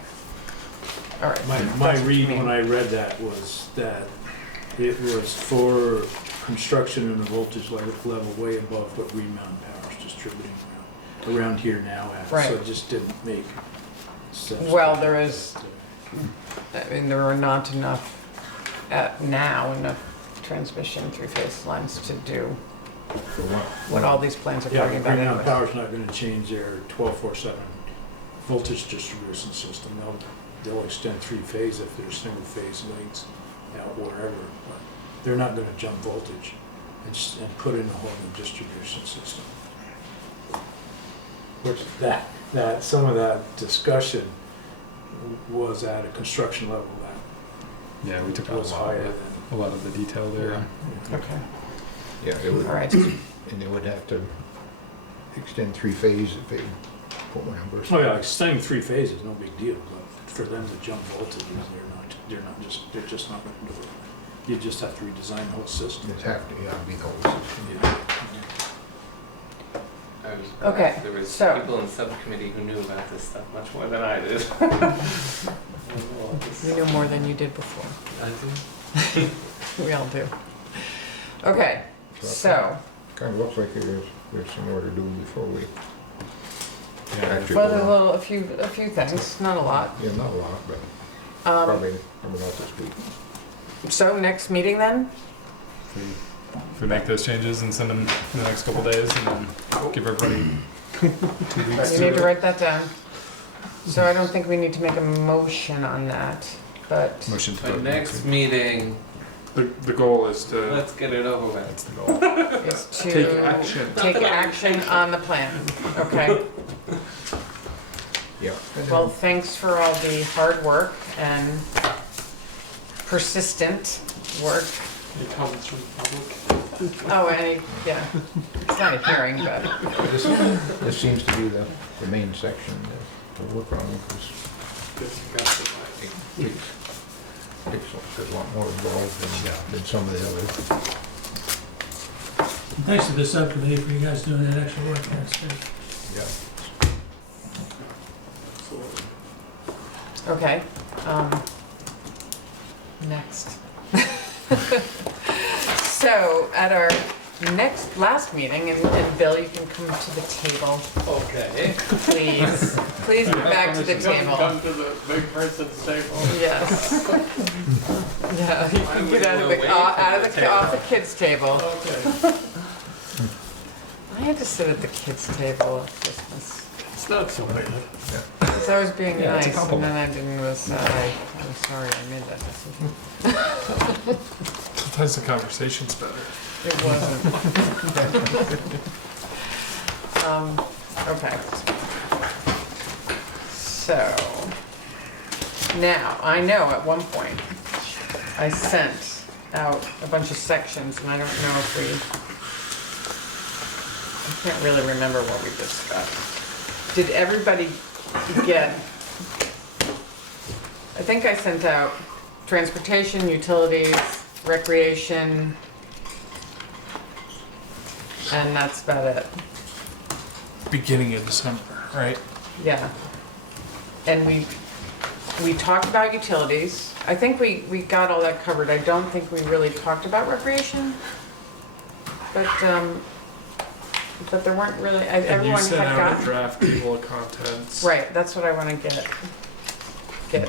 All right. My That's what you read mean. when I read that was that it was for construction and a voltage level way above what Green Mountain Power is distributing around here now at. So Right. it just didn't make sense. Well, there is- I mean, there are not enough, enough transmission three-phase lines to do For what? what all these plans are Yeah, talking but about Green Mountain anyway. Power's not gonna change their 12/4/7 voltage distribution system. They'll extend three-phase if there's single-phase links out wherever, but they're not gonna jump voltage and put in a whole new distribution system. Which that some of that discussion was at a construction level Yeah, we took that out was a higher lot, than. a lot of the detail there. Okay, Yeah, it would, all right. and they would have to extend three-phase if they put one in Bristol. Oh yeah, extending three phases, no big deal, but for them to jump voltages, they're just not gonna do it. You just have to redesign the whole system. It'd have to, yeah, be the whole system. Yeah. I was Okay, surprised there was so- people in subcommittee who knew about this stuff much more than I did. You know more than you did before. I do. We all do. Okay, so, Kind of looks like there's some more to do before we Yeah, actually well, go there's on. a few things, not a lot. Yeah, not a lot, but Um, probably not this week. So next meeting then? if we make those changes and send them in the next couple days, and then give everybody 2 weeks You need to to write that down. So I don't think we need to make a motion on that, but, motion to But vote next week. meeting, The goal is to let's get it over with. That's the goal. is to take action. take action on the plan, okay? Yeah. Well, thanks for all the hard work and persistent work. Any comments from the public? Oh, yeah, it's not a hearing, but, This seems to be the main section to work on, because it's a lot more involved than some of the others. Thanks to the subcommittee for you guys doing that extra work, that's good. Yeah. okay. Next. So, at our last meeting, and Bill, you can come to the table, Okay. please. Please come back to the table. Come to the big person's table. Yes. Yeah, you can get off the kids' table. Okay. I had to sit at the kids' table at Christmas. It's not so bad. Because I was being Yeah, it's a nice, and compliment. then I didn't was, I'm sorry I made that decision. Sometimes the conversation's better. It wasn't. Okay. So, now, I know at one point, I sent out a bunch of sections, and I don't know if I can't really remember what we discussed. Did everybody get, I think I sent out transportation, utilities, recreation, and that's about it. Beginning of December, right? Yeah. And we talked about utilities. I think we got all that covered. I don't think we really talked about recreation. But there weren't really, And you everyone sent had out a gotten. draft table of contents. Right, that's what I wanna get to.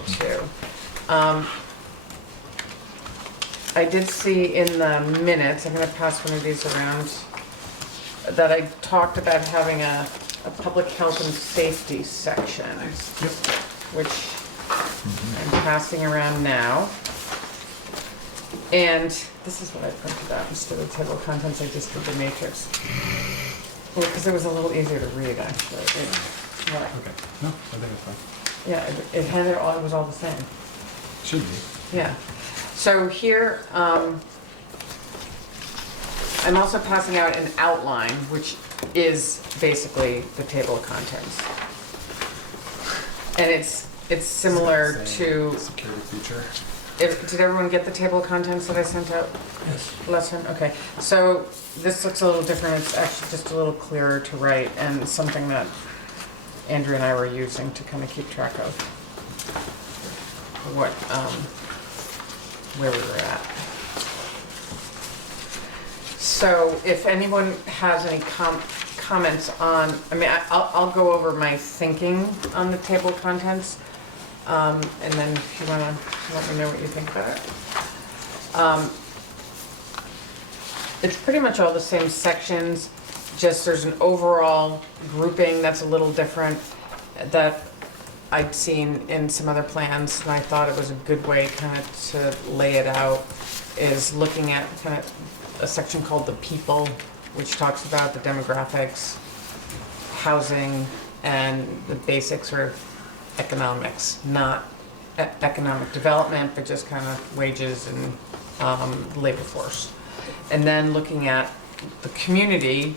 I did see in the minutes, I'm gonna pass one of these around, that I talked about having a public health and safety section, which I'm passing around now. And this is what I printed out instead of table of contents, I just did the matrix. Well, because it was a little easier to read, actually. Yeah. Okay. No, I think it's fine. Yeah, it had it all, it was all the same. Should be. Yeah. So here, I'm also passing out an outline, which is basically the table of contents. And it's similar to, Security feature. did everyone get the table of contents that I sent out Yes. last time? Okay, so this looks a little different. It's actually just a little clearer to write, and something that Andrew and I were using to kind of keep track of what, where we were at. So if anyone has any comments on, I mean, I'll go over my thinking on the table of contents, and then if you wanna let me know what you think about it. It's pretty much all the same sections, just there's an overall grouping that's a little different that I'd seen in some other plans, and I thought it was a good way kind of to lay it out, is looking at kind of a section called the people, which talks about the demographics, housing, and the basic sort of economics, not economic development, but just kind of wages and labor force. And then looking at the community,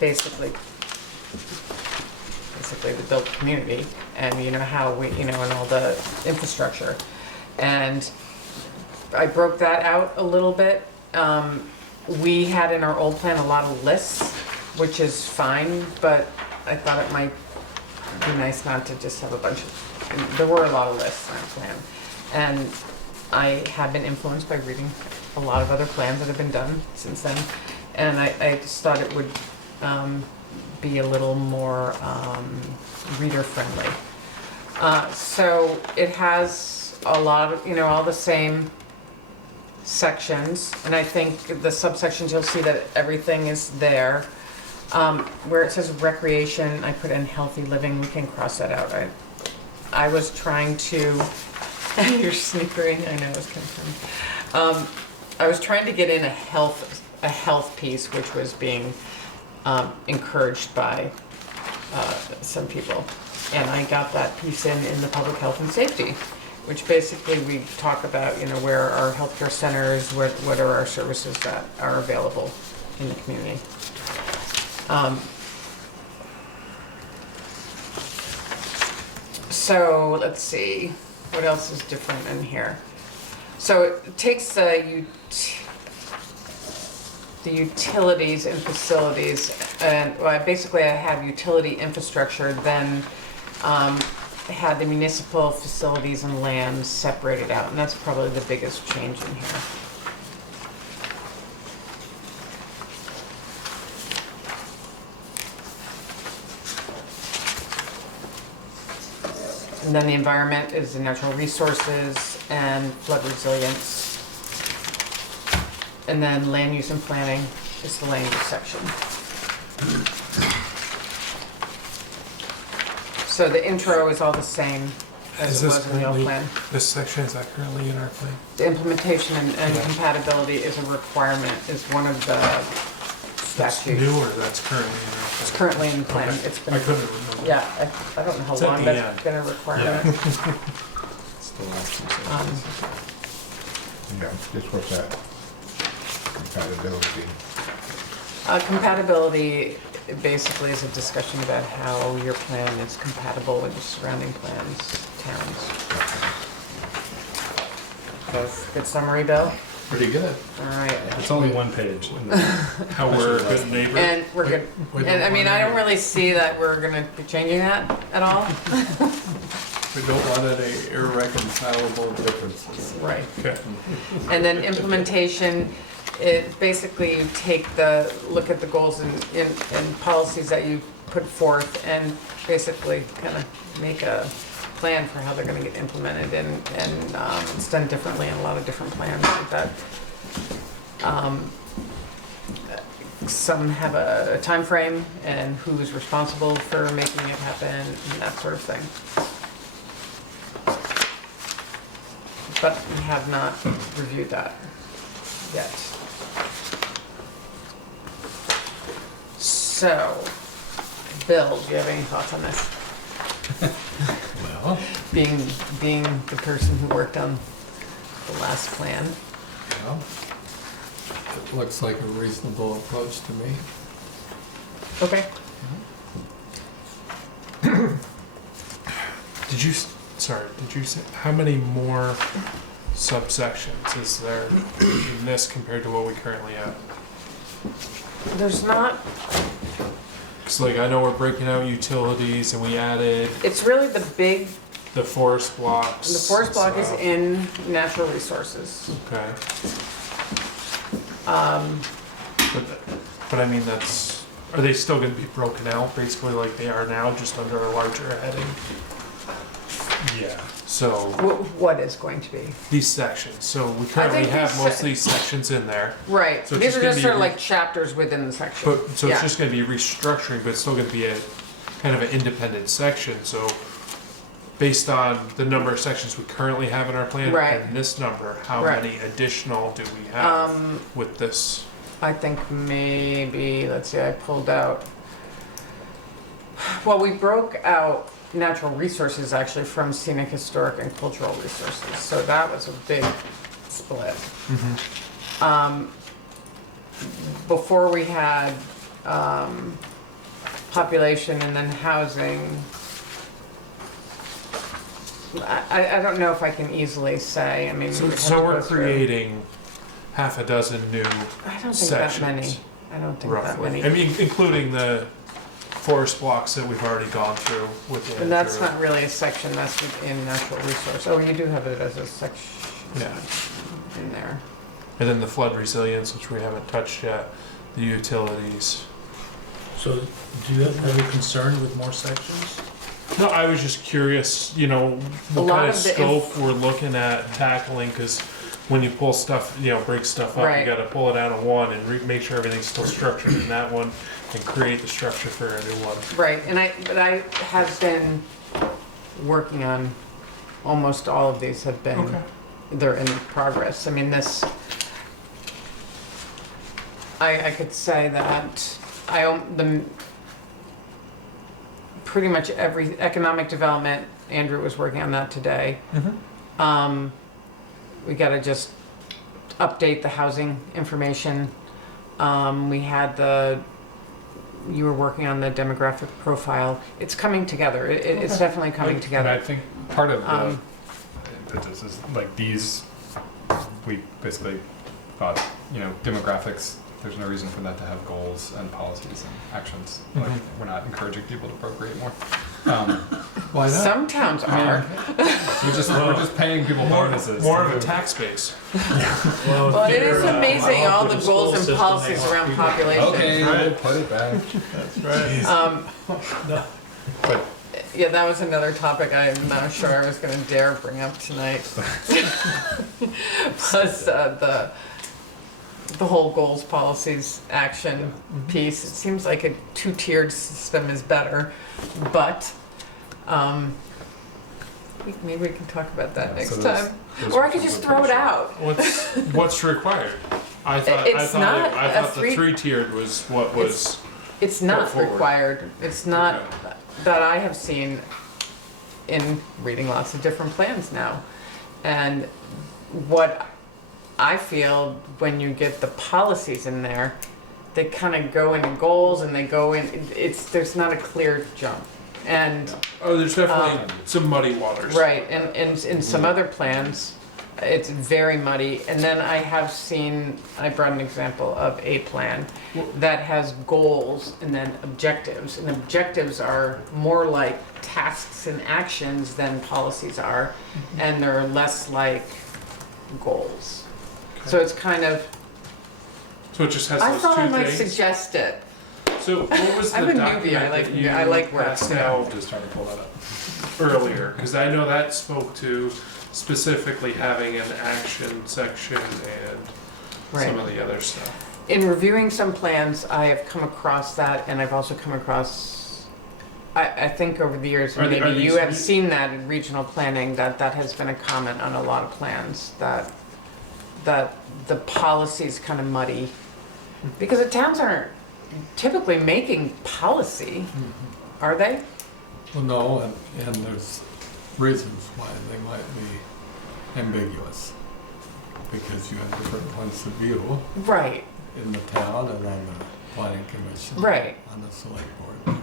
basically the built community, and you know how we, you know, and all the infrastructure. And I broke that out a little bit. We had in our old plan a lot of lists, which is fine, but I thought it might be nice not to just have a bunch of, there were a lot of lists in our plan. And I have been influenced by reading a lot of other plans that have been done since then. And I just thought it would be a little more reader friendly. So it has a lot of, you know, all the same sections, and I think the subsections, you'll see that everything is there. Where it says recreation, I put in healthy living, we can cross that out. I was trying to, you're snickering, I know, it's kind of funny. I was trying to get in a health piece, which was being encouraged by some people. And I got that piece in the public health and safety, which basically we talk about, you know, where are our healthcare centers, what are our services that are available in the community. So let's see, what else is different in here? So it takes the utilities and facilities, and well, basically I have utility infrastructure, then had the municipal facilities and land separated out, and that's probably the biggest change in here. And then the environment is the natural resources and flood resilience. And then land use and planning is the land use section. So the intro is all the same as it was in the old plan. This section, is that currently in our plan? The implementation and compatibility is a requirement, is one of the That's statutes. new or that's currently in our It's plan? currently in the plan. Okay. It's been, I couldn't remember. yeah, I don't know how It's at long the that's end. been a requirement. It's the last two sentences. Yeah, this was that compatibility. Compatibility basically is a discussion about how your plan is compatible with the surrounding plans, towns. Good summary, Bill? Pretty good. All right. It's only one page. In the, How we're a good neighbor? And we're good. We And I don't mean, want I don't any- really see that we're gonna be changing that at all. We don't want any irreconcilable differences. Right. Okay. And then implementation, it basically you take look at the goals and policies that you put forth and basically kind of make a plan for how they're gonna get implemented and it's done differently in a lot of different plans like that. Some have a time frame and who's responsible for making it happen and that sort of thing. But we have not reviewed that yet. So, Bill, do you have any thoughts on this? Well, Being the person who worked on the last plan. well, it looks like a reasonable approach to me. Okay. Did you say, how many more subsections is there in this compared to what we currently have? There's not, Because like, I know we're breaking out utilities and we added it's really the big, the forest blocks. the forest block is stuff. in natural resources. Okay, Um, but I mean, are they still gonna be broken out basically like they are now, just under a larger heading? yeah. So, what is going to be? these sections, so we currently think have these most of these sections in there. Right, So it's these just are gonna just be sort of re- like chapters within the section. But, so Yeah. it's just gonna be restructuring, but it's still gonna be a kind of an independent section, so based on the number of sections we currently have in our plan Right. and this number, how Right. many additional do we have with this? I think maybe, let's see, I pulled out, well, we broke out natural resources actually from scenic, historic, and cultural resources, so that was a big split. Before we had population and then housing. I don't know if I can easily say, I mean. we'd have to So go we're through. creating half a dozen new I don't think that many. sections, I don't think that roughly. many. I mean, including the forest blocks that we've already gone through with Andrew. And that's not really a section, that's within natural resource. Oh, you do have it as a section Yeah. in there. And then the flood resilience, which we haven't touched yet, the utilities. So, do you have any concern with more sections? No, I was just curious, you know, what lot kind of of the scope we're looking at tackling, because when you pull stuff, you know, break stuff up, Right. you gotta pull it out of one and make sure everything's still structured in that one and create the structure for a new one. Right, but I have been working on, almost all of these have been, they're in progress. I mean, this, I could say that pretty much every economic development, Andrew was working on that today. We gotta just update the housing information. We had you were working on the demographic profile. It's coming together. It's definitely coming And I together. think part of Um, this is like these, we basically thought, you know, demographics, there's no reason for that to have goals and policies and actions. Like, we're not encouraging people to procreate more. Why not? Some towns I mean, are. we're just paying people bonuses. More of a tax base. Well, it is amazing all the goals and policies around population. Okay, we'll put it back. That's right. Um, But Yeah, that was another topic I'm not sure I was gonna dare bring up tonight. Plus, the whole goals, policies, action piece. It seems like a two-tiered system is better, but, maybe we can talk about that Yeah, next so those- time. those Or I could options just are throw it pretty out. What's required? I thought It's not I a thought the three-tiered was what was. It's not forward. required. It's not that I have seen in reading lots of different plans now. And what I feel when you get the policies in there, they kind of go into goals and they go in, there's not a clear jump. And, Oh, there's definitely some muddy waters. right, and in some other plans, it's very muddy. And then I have seen, I brought an example of a plan that has goals and then objectives. And objectives are more like tasks and actions than policies are. And they're less like goals. So it's kind of, So it just has I those thought I two might things. suggest it. So what was the I'm a newbie, document I like- that you I like where it's passed at. out Just trying to pull that up. earlier? Because I know that spoke to specifically having an action section and some of the other stuff. In reviewing some plans, I have come across that, and I've also come across, I think over the years, Are and the- are maybe you these- have seen that in regional planning, that has been a comment on a lot of plans, that the policy's kind of muddy. Because the towns aren't typically making policy, are they? Well, no, and there's reasons why they might be ambiguous. Because you have different points of view Right, in the town and on the planning commission. Right. On the select board.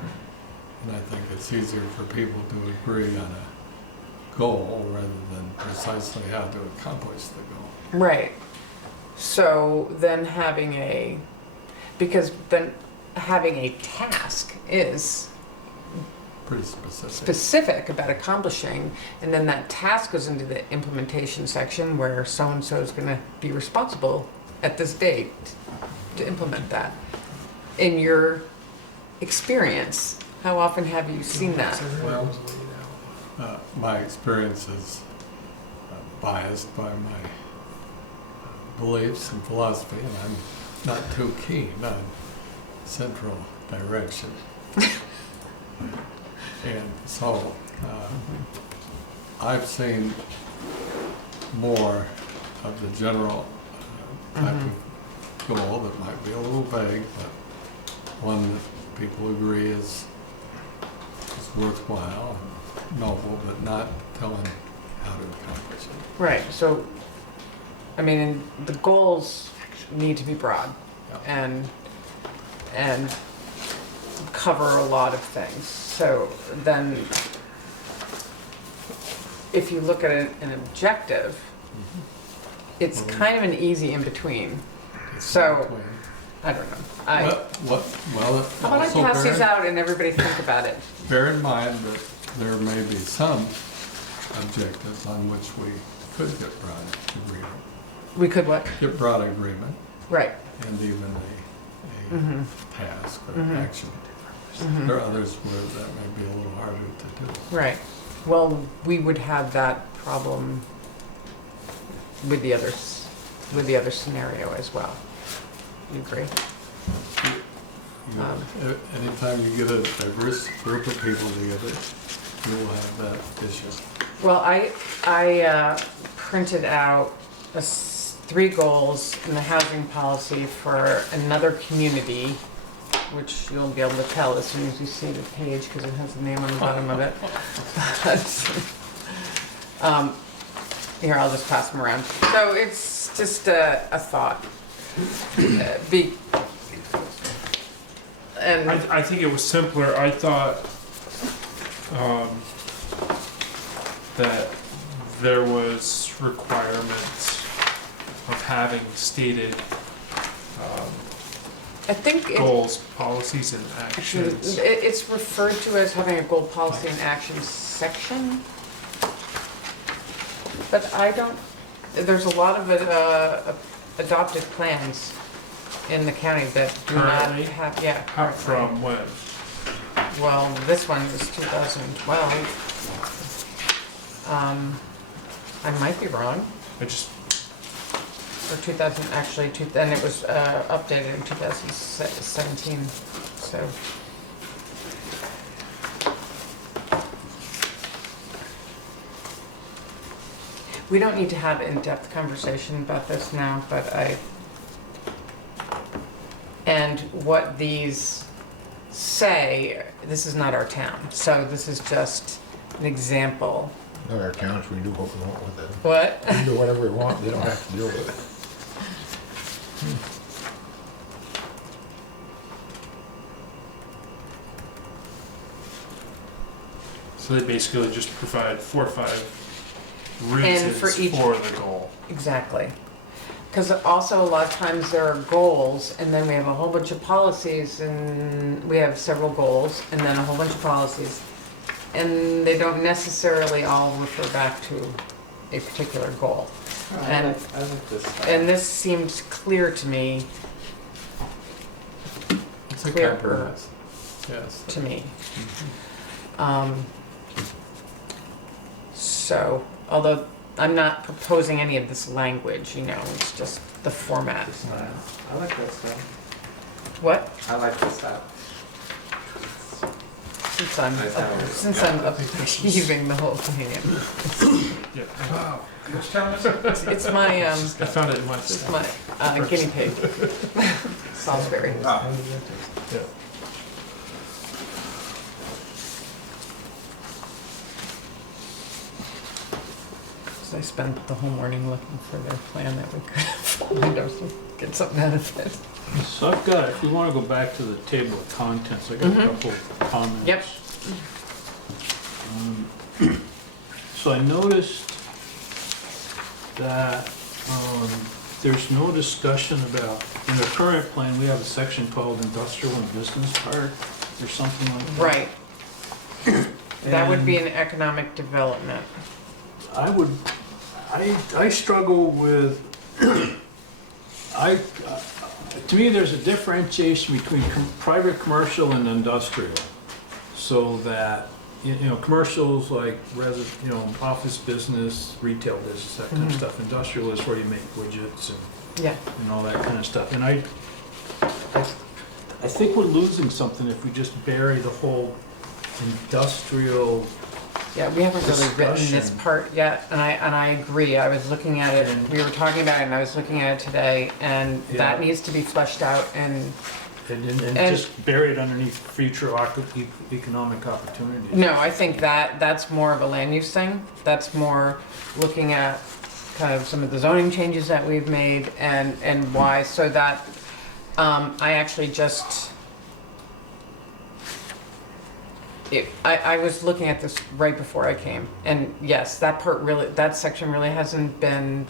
And I think it's easier for people to agree on a goal rather than precisely how to accomplish the goal. right. So then because then having a task is Pretty specific. specific about accomplishing, and then that task goes into the implementation section where so-and-so is going to be responsible at this date to implement that. In your experience, how often have you seen that? Well, my experience is biased by my beliefs and philosophy, and I'm not too keen on central direction. And so, I've seen more of the general type of goal that might be a little vague, but one that people agree is worthwhile and noble, but not telling how to accomplish it. Right, so, I mean, the goals need to be broad and cover a lot of things. So then, if you look at an objective, it's kind of an easy in-between. So, I don't know. Well, How about I also pass these out and everybody think about it? bear in mind that there may be some objectives on which we could get broad agreement. We could what? Get broad agreement Right. and even a Mhm. task or Mhm. action. Mhm. There are others where that may be a little harder to do. Right. Well, we would have that problem with the other scenario as well. You agree? Anytime you get a diverse group of people together, you will have that issue. Well, I printed out 3 goals in the housing policy for another community, which you'll be able to tell as soon as you see the page because it has the name on the bottom of it. Here, I'll just pass them around. So it's just a thought. And I think it was simpler. I thought that there was requirements of having stated I think goals, policies, and actions. it's referred to as having a goal, policy, and action section. But I don't, there's a lot of adopted plans in the county that do not Currently? have, yeah. How, currently. from when? well, this one was 2012. I might be wrong, I just, or 2000, actually, then it was updated in 2017, so. We don't need to have in-depth conversation about this now, but and what these say, this is not our town, so this is just an example. Not our towns, we do what we want with it. What? We do whatever we want, they don't have to deal with so they basically just provide 4 or 5 And reasons for each- for the goal. Exactly. Because also a lot of times there are goals, and then we have a whole bunch of policies, and we have several goals, and then a whole bunch of policies. And they don't necessarily all refer back to a particular goal. I like this. And this seems clear to me, It's like Clear. compromise. Yes. to me. So, although I'm not proposing any of this language, you know, it's just the format. I like this stuff. What? I like this stuff. Since I'm upheaving the whole thing. Yeah. Wow. Which town is it? It's my, I found it in my it's stuff. my guinea pig, Salisbury. Oh. Yeah. So I spent the whole morning looking for their plan that we could find or get something out of it. So I've got, if we want to go back to the table of contents, I got a Mhm. couple of comments. Yep. So I noticed that there's no discussion about, in the current plan, we have a section called industrial and business park or something like that. Right, that would be And an economic development. I struggle with, to me, there's a differentiation between private commercial and industrial. So that, you know, commercials like office business, retail business, that kind of Mhm. stuff. Industrial is where you make widgets Yeah, and all that kind of stuff. And I think we're losing something if we just bury the whole industrial. yeah, we haven't really written this Discussion. part yet, and I agree. I was looking at it, and we were talking about it, and I was looking at it today, and that Yeah. needs to be fleshed out, and And And- just bury it underneath future economic opportunities. no, I think that's more of a land use thing. That's more looking at kind of some of the zoning changes that we've made and why, so that, I actually just, I was looking at this right before I came, and yes, that section really hasn't been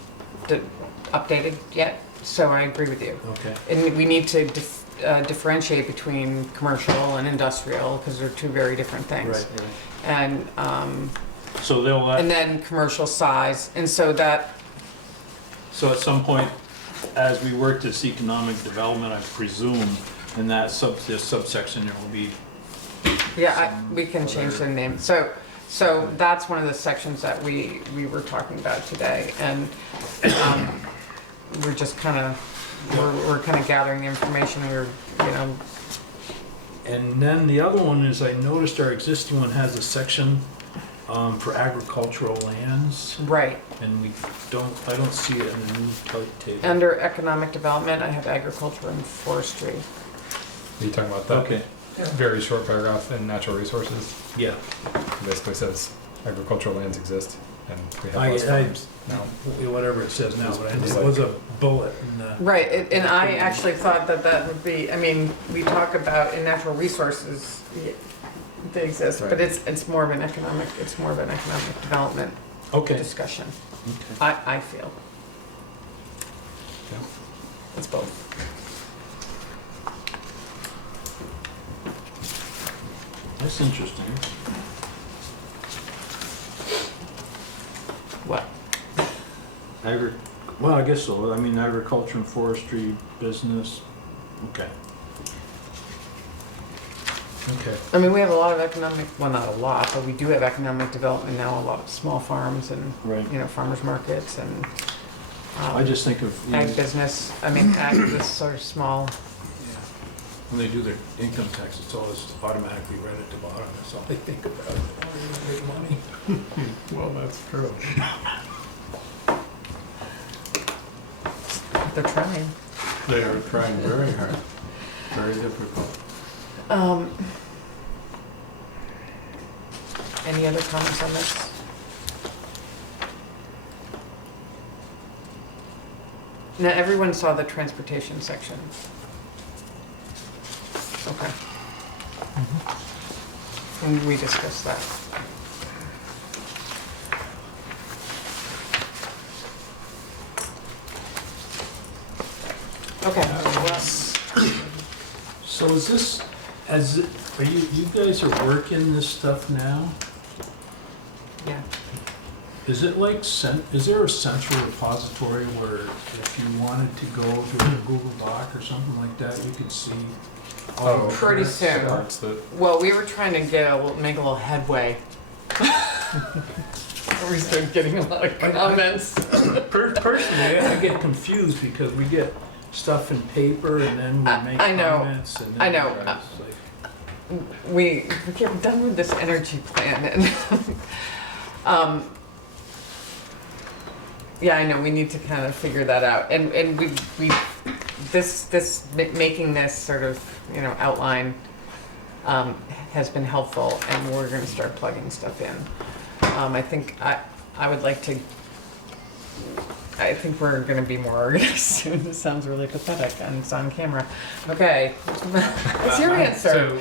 updated yet, so I agree with you. Okay. And we need to differentiate between commercial and industrial, because they're two very different things. Right. And, So they'll let. and then commercial size, and so that, So at some point, as we work this economic development, I presume, in that this subsection, there will be, we can change the name. So that's one of the sections that we were talking about today, and, we're just kind of, we're kind of gathering the information, and then the other one is, I noticed our existing one has a section for agricultural lands, right. and I don't see it in the new table. Under economic development, I have agriculture and forestry. Are you talking about that Okay, very short paragraph in natural resources? yeah. It basically says agricultural lands exist and we have I- less I- farms now. Whatever it says now, but It's it was a bullet in the. Right, and I actually thought that would be, I mean, we talk about in natural resources, they exist, but Right. it's more of an economic development Okay. discussion, Okay. I feel. Yeah. It's both. That's interesting. What? Well, I guess so. I mean, agriculture and forestry, business, okay. Okay. I mean, we have a lot of economic, well, not a lot, but we do have economic development now, a lot of small farms and, Right. you know, farmers markets and I just think of, you know, ag business, I mean, ag, this sort of small, yeah, when they do their income tax, it's always automatically right at the bottom. That's all they think about. They want to make money. Well, that's true. they're trying. They are trying very hard, very difficult. Any other comments on this? Now, everyone saw the transportation section. Okay. And we discussed that. Okay. So is this, are you guys are working this stuff now? Yeah. Is it like, is there a central repository where if you wanted to go to a Google Doc or something like that, you could see? all the Pretty parts? soon. Parts that, Well, we were trying to make a little headway. We started getting a lot of comments. Personally, I get confused because we get stuff in paper and then we make I know. comments and then. I know. it's like- We get done with this energy plan and yeah, I know, we need to kind of figure that out. And making this sort of, you know, outline has been helpful, and we're gonna start plugging stuff in. I think I think we're gonna be more organized soon. It sounds really pathetic and it's on camera. Okay, what's your answer? So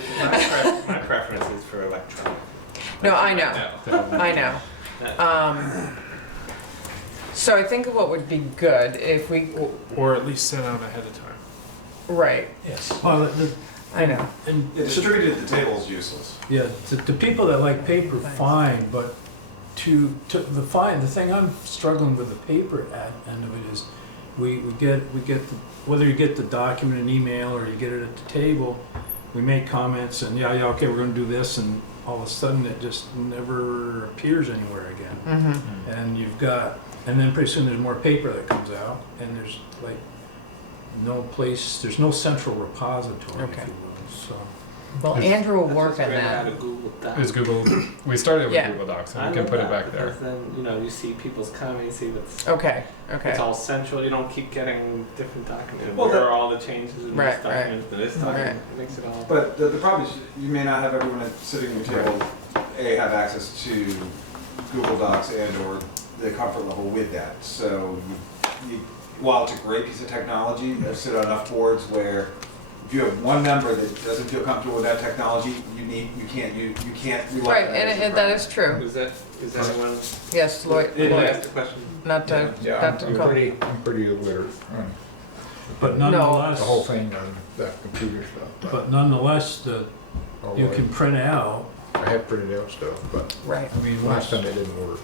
my preference is for electronic. No, I know, I know. So I think what would be good if we, Or at least sent out ahead of time. right, Yes. Well, I know. and, Yeah, distributed at the table is useless. yeah, the people that like paper, fine, but to the thing I'm struggling with the paper end of it is, we get whether you get the document in email or you get it at the table, we make comments and yeah, okay, we're gonna do this, and all of a sudden it just never appears anywhere again. Mm-hmm. And then pretty soon there's more paper that comes out, and there's like there's no central repository, Okay. if you will, so. Well, Is- Andrew will That's work what's on great that. about a Google Doc. is Google, we started with Yeah. Google Docs, I and we can love put it that back there. because then, you know, you see people's comments, you see that's Okay, okay. it's all central. You don't keep getting different documents. Well, Where that- are all the changes in Right, this document to this document? Right. It makes it all. But the problem is, you may not have everyone sitting at your table, have access to Google Docs and/or the comfort level with that. So, while it's a great piece of technology, I've sit on enough boards where if you have one member that doesn't feel comfortable with that technology, you can't rely Right, on that. and that is true. Is anyone? Yes, Lloyd, Did I Lloyd, ask the question? not to, Yeah, not to I'm call. pretty literate on But No. nonetheless, the whole thing on that computer stuff. but nonetheless, you although can print out, I have printed out stuff, but Right. I mean, last time it didn't work.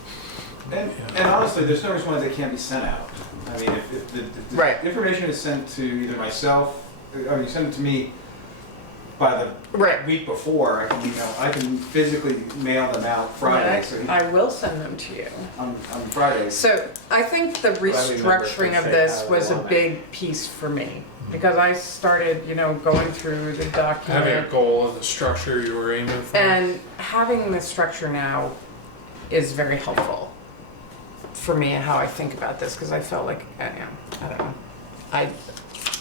And honestly, there's no reason why they can't be sent out. I mean, if the Right. information is sent to either myself, or you send it to me by the Right. week before, I can physically mail them out Friday, so I will send them to you. on Fridays. So I think the restructuring of this was a big piece for me, because I started, you know, going through the Having a document, goal of the structure you were aiming for. and having the structure now is very helpful for me and how I think about this, because I felt like, I don't know,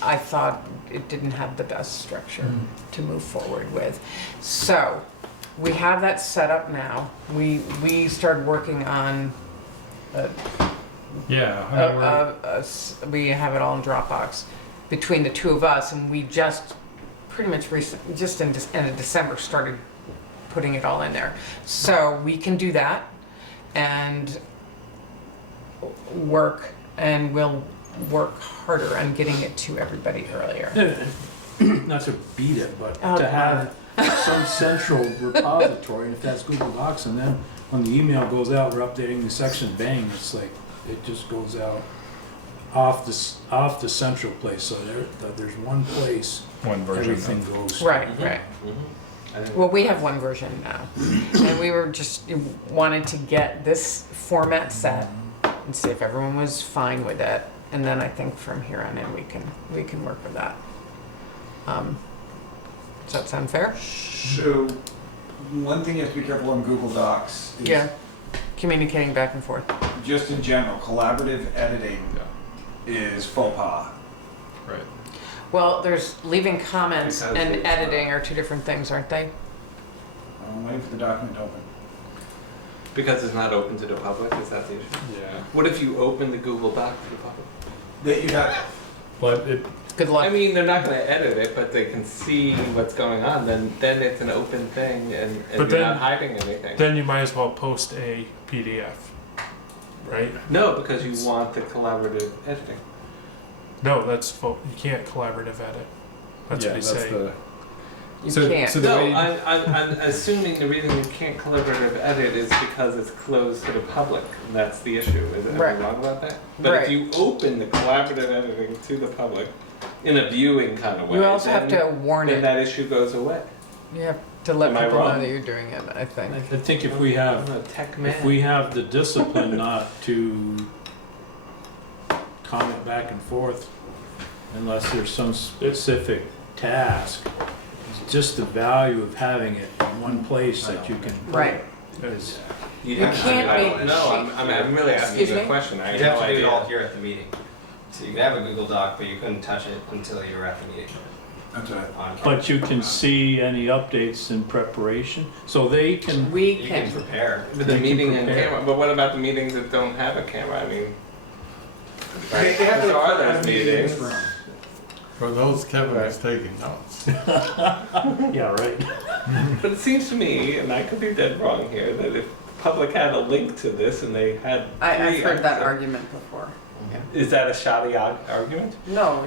I thought it didn't have the best structure to move forward with. So we have that set up now. We started working on Yeah, I mean, we're, we have it all in Dropbox between the two of us, and we just pretty much just in end of December started putting it all in there. So we can do that and we'll work harder on getting it to everybody earlier. not to beat it, but Oh, to have some central repository, and if that's Google Docs, and then when the email goes out, we're updating the section, bang, it's like, it just goes out off the central place, so there's one place one version everything of, goes. Right, right. Well, we have one version now, and we were just wanted to get this format set and see if everyone was fine with it, and then I think from here on in we can work with that. Does that sound fair? So, one thing you have to be careful on Google Docs is Yeah. Communicating back and forth. just in general, collaborative editing is faux pas. Right. Well, there's leaving comments Because and it's, editing are two different things, aren't they? I'm waiting for the document to open. Because it's not open to the public, is that the issue? Yeah. What if you open the Google Doc to the public? That you have, But it, Good luck. I mean, they're not gonna edit it, but they can see what's going on, then it's an open thing and But you're then- not hiding anything. Then you might as well post a PDF, right? No, because you want the collaborative editing. No, you can't collaborative edit. That's yeah, what he's that's saying. the. You so, can't. So the No, way, I'm assuming the reason you can't collaborative edit is because it's closed to the public, and that's the issue. Am Right. I wrong about that? But Right. if you open the collaborative editing to the public in a viewing kind of way, You also have then, to warn then it. that issue goes away. You have to let Am I people know wrong? that you're doing it, I think. I think if we have, I'm a tech man. if we have the discipline not to comment back and forth unless there's some specific task, it's just the value of having it in one place that you can put Right. it is. You It can't I be- don't know. I'm really asking Excuse you a me? question. I have You'd have no to do it all idea. here at the meeting. So you could have a Google Doc, but you couldn't touch it until you were at the meeting. that's right. On camera. But you can see any updates in preparation, so they can, We You can can, prepare. But the They can meeting and prepare. camera. But what about the meetings that don't have a camera? I mean, They have to there are have those a meeting in this meetings. room. For those Kevin is taking notes. yeah, right. But it seems to me, and I could be dead wrong here, that if the public had a link to this and they had I've three heard that episodes- argument before. Is that a shoddy argument? No,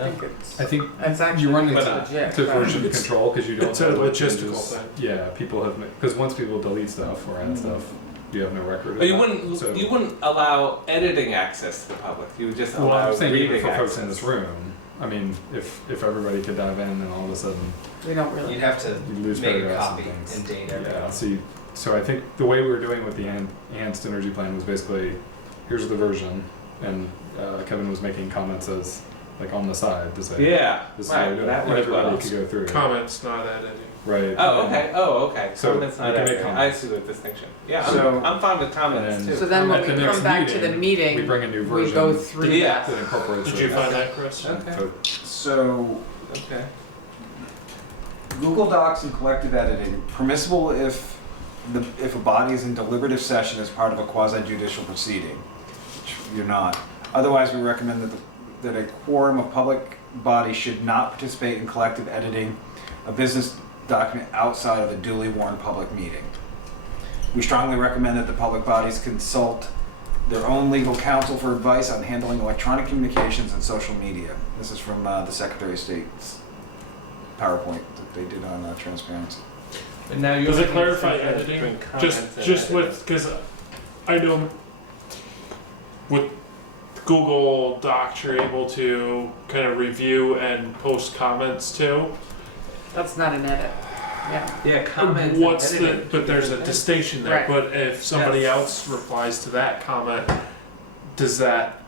I think I think it's actually you run But, into legit. to but- version control because you don't it's know a what logistical changes. thing. Yeah, people have because once people delete stuff or add stuff, you have no record. Of But you that. wouldn't So, you wouldn't allow editing access to the public. You would just well, allow I'm saying even reading for access. folks in this room. I mean, if everybody could dive in, then all of a sudden We don't really. You'd have to you lose make a paragraphs copy and things. and date Yeah. everything. So I think the way we were doing with the enhanced energy plan was basically, here's the version, and Kevin was making comments as like on the side to say, Yeah, this is how right. we do it. That And works everybody well. could go through. Comments, not editing. Right. Oh, and- okay. Oh, okay. So Comments you not can make editing. I comments. see the distinction. Yeah, So- I'm fine with comments And too. So then when At we the next come back to the We meeting, bring a new we version go through Yeah. that. that incorporates Did you it. find that, Chris? Okay. So- So, Okay. Google Docs and collective editing, permissible if a body is in deliberative session as part of a quasi-judicial proceeding, which you're not. Otherwise, we recommend that a quorum of public body should not participate in collective editing a business document outside of a duly warned public meeting. We strongly recommend that the public bodies consult their own legal counsel for advice on handling electronic communications and social media. This is from the Secretary of State's PowerPoint that they did on transparency. But now you're Does it making clarify a difference editing? between comments and Just editing. with, because I know with Google Docs, you're able to kind of review and post comments to. That's not an edit. Yeah. Yeah, comments. and What's the, editing. but there's a distinction there. Right. But if somebody Yes. else replies to that comment, does that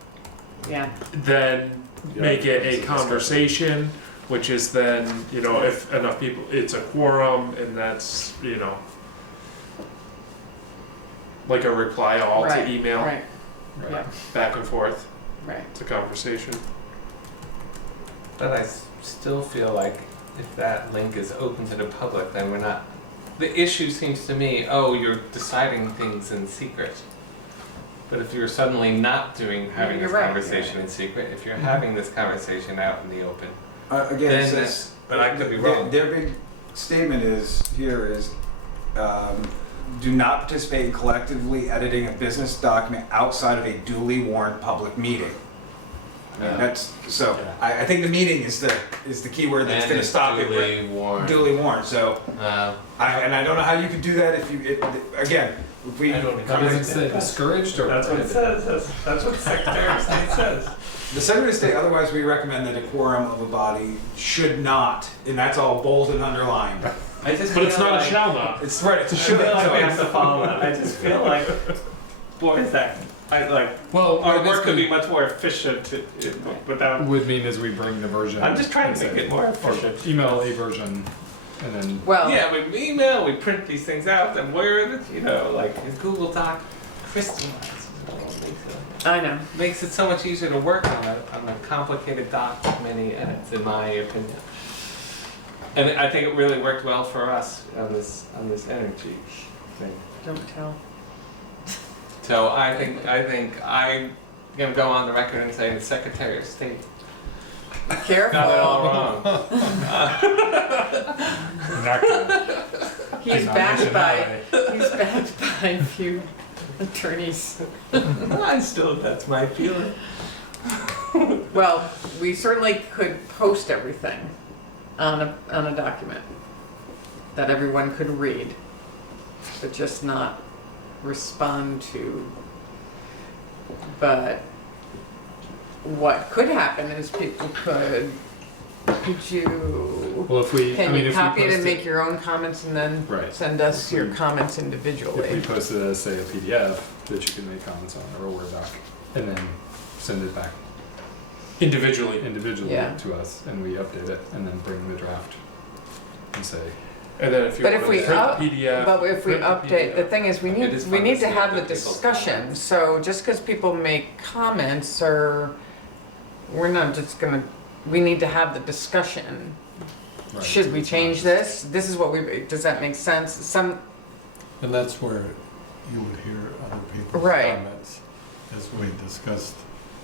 Yeah. then Yeah, make it it's a a conversation, which is then, you know, if enough people, it's a quorum, and that's, you know, like a reply all Right, to email, Right, Right. yeah, back and forth. right. It's a conversation. But I still feel like if that link is open to the public, then we're not. The issue seems to me, oh, you're deciding things in secret. But if you're suddenly not having you're this right, conversation in secret, if you're having this conversation out in the open, Again, Then it says, but I could be their- wrong. Their big statement is, do not participate in collectively editing a business document outside of a duly warned public meeting. I mean, Yeah. that's, so, Yeah. I think the meeting is the key word that's And gonna it's stop it. duly warned. Duly warned, so, Uh, and I don't know how you could do that if you, again, if we. I don't know. Does it say discouraged or? that's what it says. That's what the Secretary of State says. The Secretary of State, otherwise we recommend that a quorum of a body should not, and that's all bold and underlined, I just But it's feel not like, a shall not. It's right, it's a I should. feel like So we have it's- to follow that. I just feel like, boy, is that, Well, our what work this could be much more efficient without. would mean is we bring the version. I'm just trying to make and say- it more or efficient. email a version, and then Well, Yeah, we email, we print these things out, and where, like in Google Doc, crystallizes it all, I know. makes it so much easier to work on a complicated doc with many edits, in my opinion. And I think it really worked well for us on this energy thing. Don't tell. So I think I'm gonna go on the record and say the Secretary of State Careful. got it all wrong. not gonna. He's not backed mention by that. he's backed by a few attorneys. That's my feeling. Well, we certainly could post everything on a document that everyone could read, but just not respond to. But what could happen is people could you Well, if we, I can mean, you if copy we it post and make your own comments and then Right. send us your comments if we individually? post it as say a PDF that you can make comments on or a Word doc, and then send it back Individually. individually Yeah. to us, and we update it, and then bring the draft and say, And then if you But want if to we print up- the PDF. But if we print the update, the PDF. thing is, we It is need fun to to see have the other people's discussion, comments. so just because people make comments or, we're not just gonna, we need to have the discussion. right, Should we it's not change just- this? This is what we, does that make sense? And that's where you would hear other people's Right. comments, as we discussed,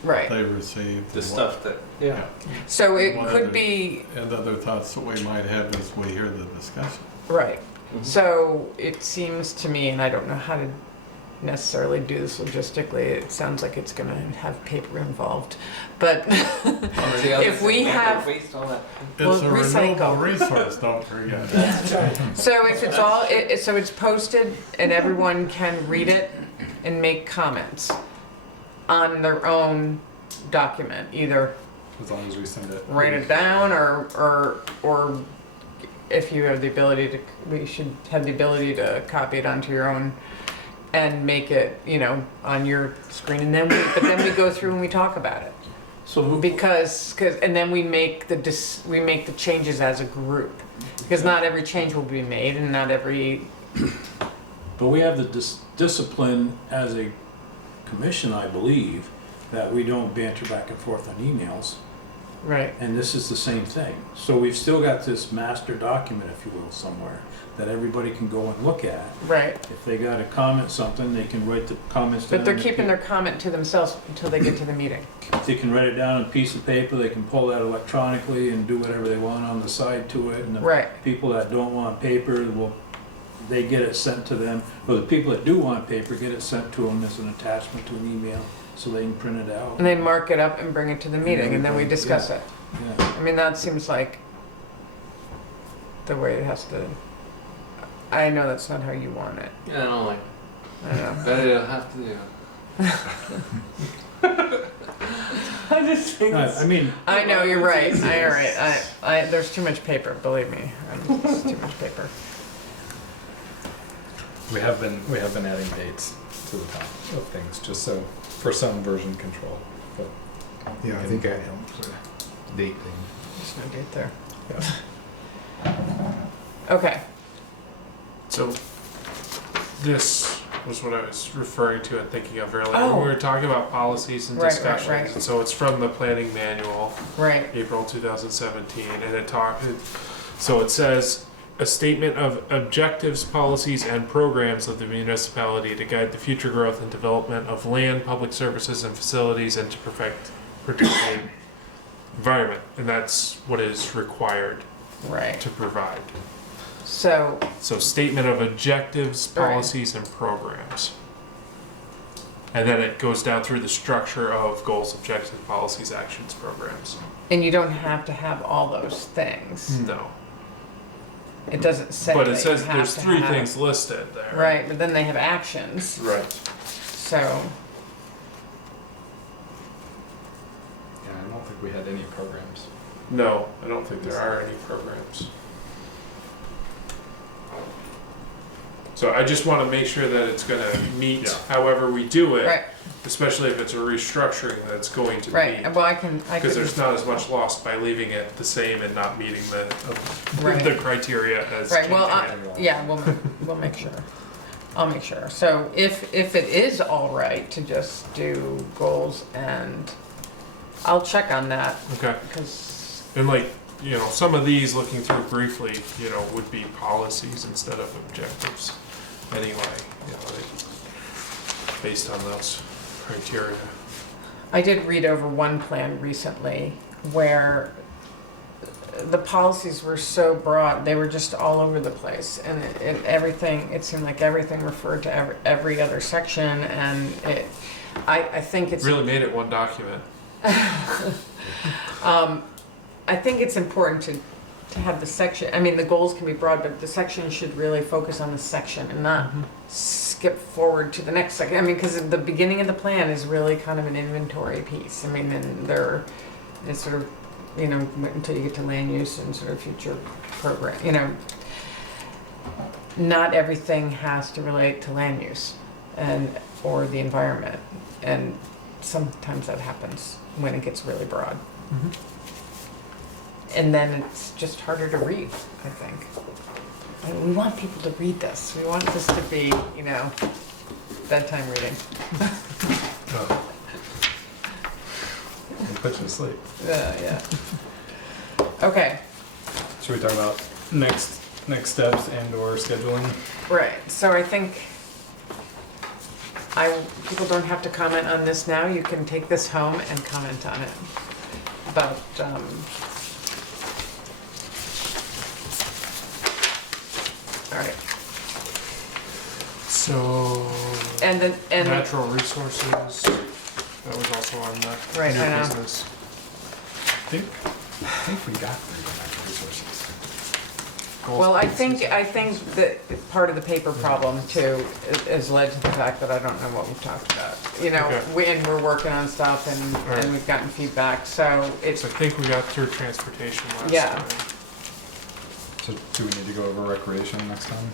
Right, they received. The and stuff that, yeah. so it What could other- be, And other thoughts that we might have as we hear the discussion. right. Mhm. So it seems to me, and I don't know how to necessarily do this logistically, it sounds like it's gonna have paper involved, but if we have, Waste all that. Well, It's a recycle. renewable resource, don't forget. That's right. so if it's all, so it's posted and everyone can read it and make comments on their own document, either as long as we send it. write it down or if you have the ability to, we should have the ability to copy it onto your own and make it, on your screen, and then but then we go through and we talk about it. So who, Because and then we make the changes as a group, because not every change will be made and not every, but we have the discipline as a commission, I believe, that we don't banter back and forth on emails, right, and this is the same thing. So we've still got this master document, if you will, somewhere, that everybody can go and look at. right. If they gotta comment something, they can write the comments down. But they're on a keeping pi- their comment to themselves until they get to the meeting. They can write it down on a piece of paper, they can pull that electronically and do whatever they want on the side to it, and the Right, people that don't want paper, they get it sent to them, or the people that do want paper get it sent to them as an attachment to an email, so they can print it out. and they mark it up and bring it to the meeting, and then we discuss it. Yeah. I mean, that seems like the way it has to, I know that's not how you want it. Yeah, I don't like. I don't know. But it'll have to do. I just think I mean, I know, you're right, you're right. There's too much paper, believe me. It's too much paper. We have been adding dates to the top of things, just so, for some version control, but. Yeah, I think that helps, date thing. There's no date there. Yeah. Okay, So this was what I was referring to and thinking of earlier. Oh. We were talking about policies and Right, right, discussions. right. And so it's from the planning manual, right, April 2017, and so it says a statement of objectives, policies, and programs of the municipality to guide the future growth and development of land, public services, and facilities, and to protect the environment. And that's what is required right. to provide. So, So statement of objectives, Right. policies, and programs. And then it goes down through the structure of goals, objectives, policies, actions, programs. and you don't have to have all those things. No. It doesn't say But that it says you have there's to three have- things listed there. Right, but then they have actions, Right. so, Yeah, I don't think we had any programs. No, I don't think there are any programs. So I just want to make sure that it's going to meet Yeah. however we do it, Right, especially if it's a restructuring that's going to right, be. well, I Because could, there's not as much loss by leaving it the same and not meeting Right. the criteria as right, well, changing it. yeah, we'll make sure. I'll make sure. So if it is all right to just do goals, and I'll check on that, Okay. because, And like, you know, some of these, looking through briefly, you know, would be policies instead of objectives anyway, you know, based on those criteria. I did read over one plan recently where the policies were so broad, they were just all over the place, and it seemed like everything referred to every other section, and I think it's Really made it one document. I think it's important to have the section, I mean, the goals can be broad, but the section should really focus on the section and not skip forward to the next section. I mean, because the beginning of the plan is really kind of an inventory piece. I mean, and it's sort of, you know, until you get to land use and sort of future program, you know, not everything has to relate to land use or the environment. And sometimes that happens when it gets really broad. And then it's just harder to read, I think. I mean, we want people to read this. We want this to be, you know, bedtime reading. We'll put you to sleep. Yeah. Okay, Should we talk about next steps and or scheduling? right. So I think people don't have to comment on this now. You can take this home and comment on it. But, all right. So, And natural resources, that was also on the Right, new I know. business. I think we got through the natural resources. Goals, well, I policies. think that part of the paper problem too has led to the fact that I don't know what we've talked about. You know, Okay. we're working on stuff Right. and we've gotten feedback, so it's, So I think we got through transportation last Yeah. time. So do we need to go over recreation next time?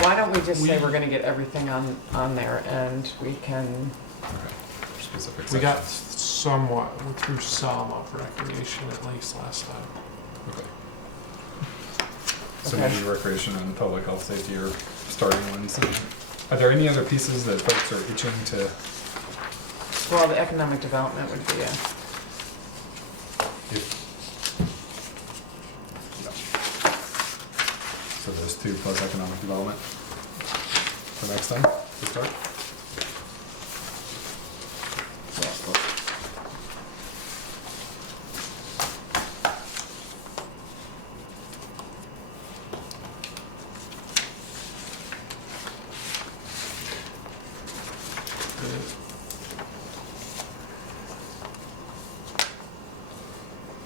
why don't we just say We- we're gonna get everything on there and we can, Specific We got sections. somewhat through some of recreation at least last time. Okay. So Okay. maybe recreation and public health safety are starting ones. Are there any other pieces that folks are itching to? well, the economic development would be So those two plus economic development for next time to start?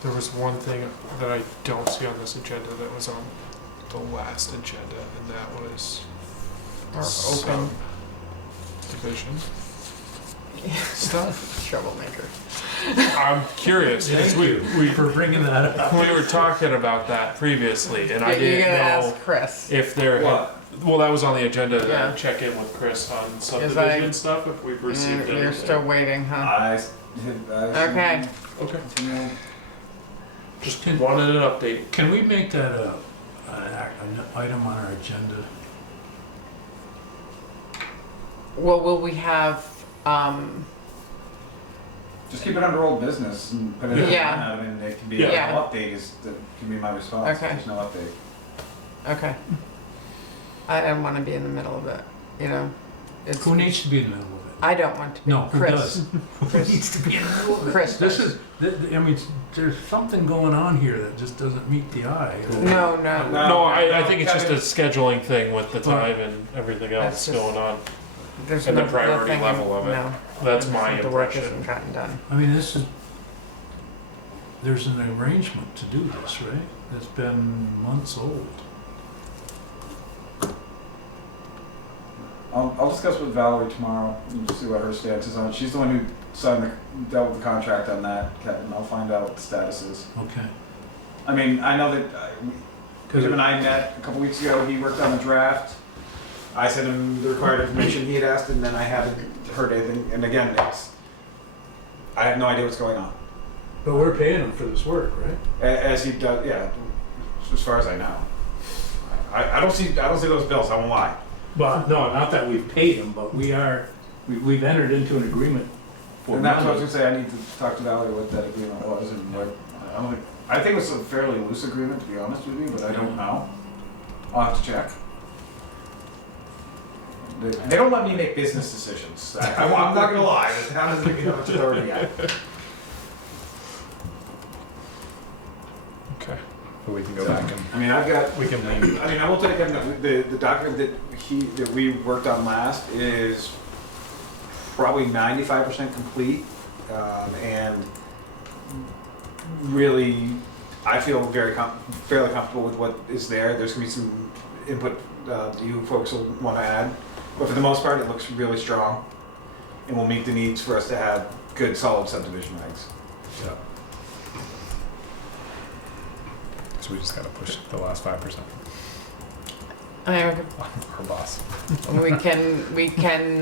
There was one thing that I don't see on this agenda that was on the last agenda, and that was our open division stuff. troublemaker. I'm curious because we For bringing that up. we were talking about that previously, and I You're didn't gonna know ask Chris. if there. Well, that was on the agenda to Yeah. check in with Chris on I- subdivision stuff. If we've received You're anything. still waiting, huh? Okay. Okay. Continue. Just wanted an update. Can we make that an item on our agenda? Well, will we have, Just keep it under old business and put it in. Yeah. I mean, it can be, Yeah. no update can be my response. Okay. There's no update. okay. I don't wanna be in the middle of it, you know? It's, Who needs to be in the middle of it? I don't want to be. No, who Chris. does? Who Chris. needs to be in the middle of it? Chris This does. is, I mean, there's something going on here that just doesn't meet the eye. No, No, I think it's just a scheduling thing with the Well, time and everything that's else just- going on. there's And the no- priority nothing- level of it. No. That's my The work impression. isn't gotten done. I mean, there's an arrangement to do this, right? That's been months old. I'll discuss with Valerie tomorrow and see what her stance is on it. She's the one who dealt with the contract on that, and I'll find out what the status is. Okay. I mean, I know that Him and I met a couple weeks ago. He worked on the draft. I sent him the required information he had asked, and then I haven't heard anything. And again, I have no idea what's going on. But we're paying them for this work, right? As he does, yeah. As far as I know, I don't see those bills. I won't lie. Well, no, not that we've paid them, but we've entered into an agreement for And that's what I money. was gonna say. I need to talk to Valerie what that agreement was and what. I think it was a fairly loose agreement, to be honest with you, but I don't know. I'll have to check. They don't let me make business decisions. I'm not gonna lie. The town doesn't give me that much authority yet. Okay. But we can go back and I mean, we can lean. I will take him, the document that we worked on last is probably 95% complete. And really, I feel fairly comfortable with what is there. There's gonna be some input you folks will wanna add. But for the most part, it looks really strong and will meet the needs for us to have good, solid subdivision regs. Yeah. So we just gotta push the last 5%. I Our boss. we can, I think we He can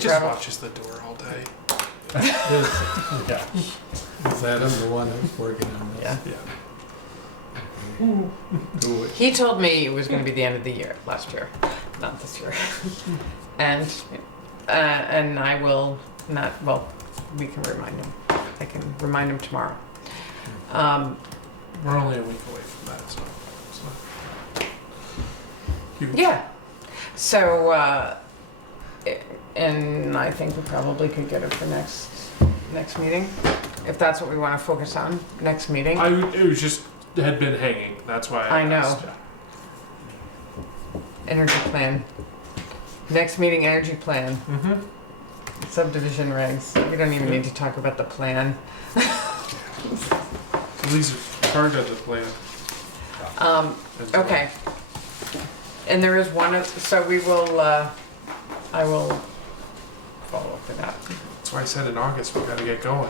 just probably, watches the door all day. Yeah. Is that him, the one that's working on this? yeah. Yeah. Do it. He told me it was gonna be the end of the year, last year, not this year. And I will not, well, we can remind him. I can remind him tomorrow. We're only a week away from that, so it's not huge. Yeah. So, and I think we probably could get it for next meeting, if that's what we want to focus on, next meeting. It was just had been hanging. That's why I know. asked. Energy plan. Next meeting, energy plan, Mm-hmm. subdivision regs. We don't even need to talk about the plan. So these are part of the plan. as well. Okay. And there is one, so we will, I will follow up with that. That's why I said in August we got to get going.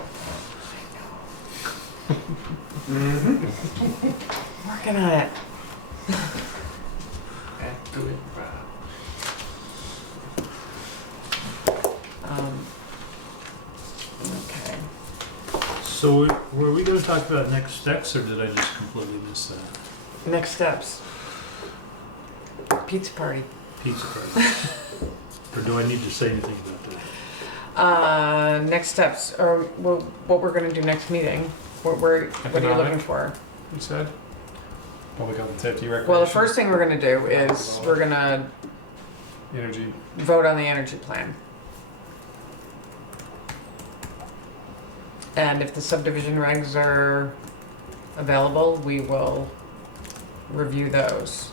Working on it. And doing Okay. So were we gonna talk about next steps, or did I just completely miss that? Next steps. Pizza party. Pizza party? Or do I need to say anything about that? Next steps, or what we're gonna do next meeting. What are you Economic. looking for? You said? Public health and safety recreation. Well, the first thing we're gonna do is we're gonna Energy. vote on the energy plan. And if the subdivision regs are available, we will review those.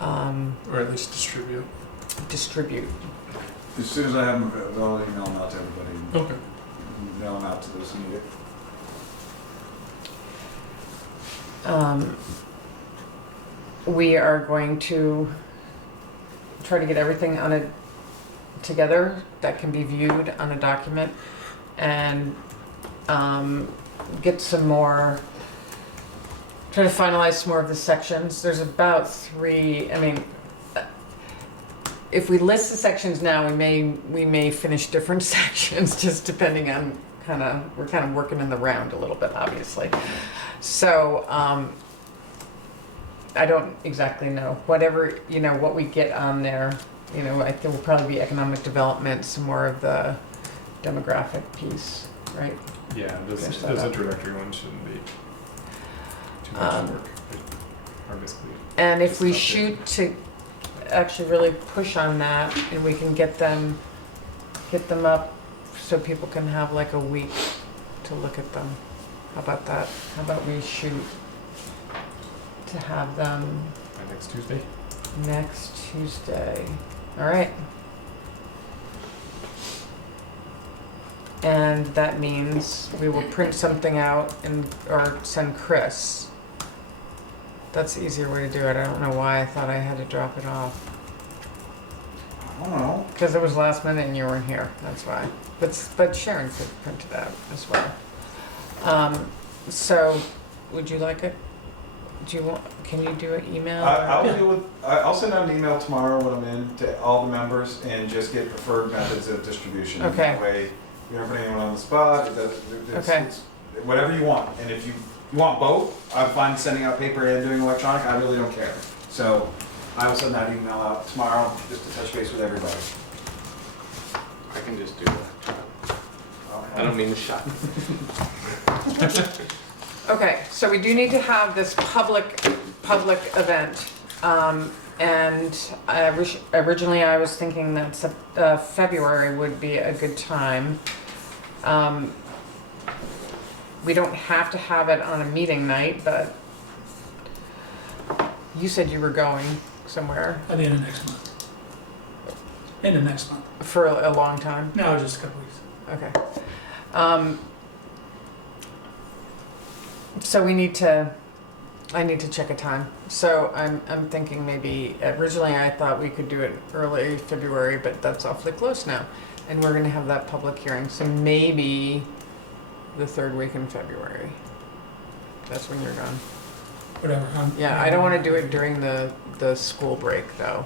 Or at least distribute. Distribute. As soon as I have them available, I'll email them out to everybody. Okay. Mail them out to those who need it. We are going to try to get everything together that can be viewed on a document and get some more, try to finalize some more of the sections. There's about 3, if we list the sections now, we may finish different sections just depending on we're kind of working in the round a little bit, obviously. So, I don't exactly know. Whatever, what we get on there, I think will probably be economic development, some more of the demographic piece, right? Yeah, Finish that those up. introductory ones shouldn't be too much work. They are basically And if just we updates. shoot to actually really push on that and we can get them up so people can have like a week to look at them. How about that? How about we shoot to have them By next Tuesday. next Tuesday? All right. And that means we will print something out or send Chris. That's the easier way to do it. I don't know why I thought I had to drop it off. I don't know. Because it was last minute and you weren't here, that's why. But Sharon could print it out as well. So, would you like it? Do you want, can you do an email? I'll Yeah. deal with, I'll send out an email tomorrow when I'm in to all the members and just get preferred methods of distribution. Okay. That way, you don't put anyone on the spot, Okay. it's whatever you want. And if you want both, I'm fine sending out paper and doing electronic, I really don't care. So I will send that email out tomorrow, just to touch base with everybody. I can just do that. I don't mean to shock. Okay, so we do need to have this public event. And originally I was thinking that February would be a good time. We don't have to have it on a meeting night, but you said you were going somewhere At the end of next month. End of next month. for a long time. No, just a couple weeks. Okay. So I need to check a time. So I'm thinking maybe, originally I thought we could do it early February, but that's awfully close now. And we're gonna have that public hearing, so maybe the third week in February. That's when you're gone. Whatever. Yeah, I don't wanna do it during the school break though.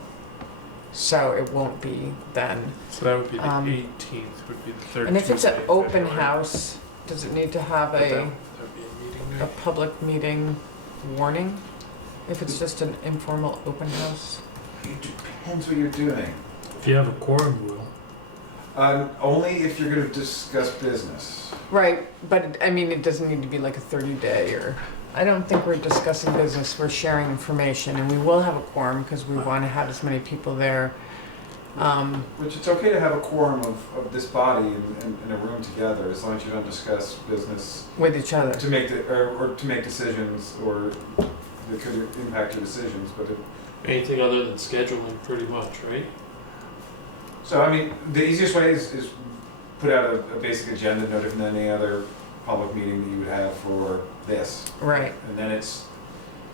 So it won't be then. So that would be the Um, 18th, would be the third And if it's an Tuesday of open February. house, does it need to have But a that would be a meeting a night. public meeting warning? If it's just an informal open house? It depends what you're doing. If you have a quorum, Will. Only if you're gonna discuss business. Right, but I mean, it doesn't need to be like a 30-day or, I don't think we're discussing business, we're sharing information, and we will have a quorum because we want to have as many people there. Which it's okay to have a quorum of this body in a room together, as long as you don't discuss business With each other. to make or to make decisions or that could impact your decisions. But Anything other than scheduling, pretty much, right? so I mean, the easiest way is put out a basic agenda, no different than any other public meeting that you would have for this, Right, and then it's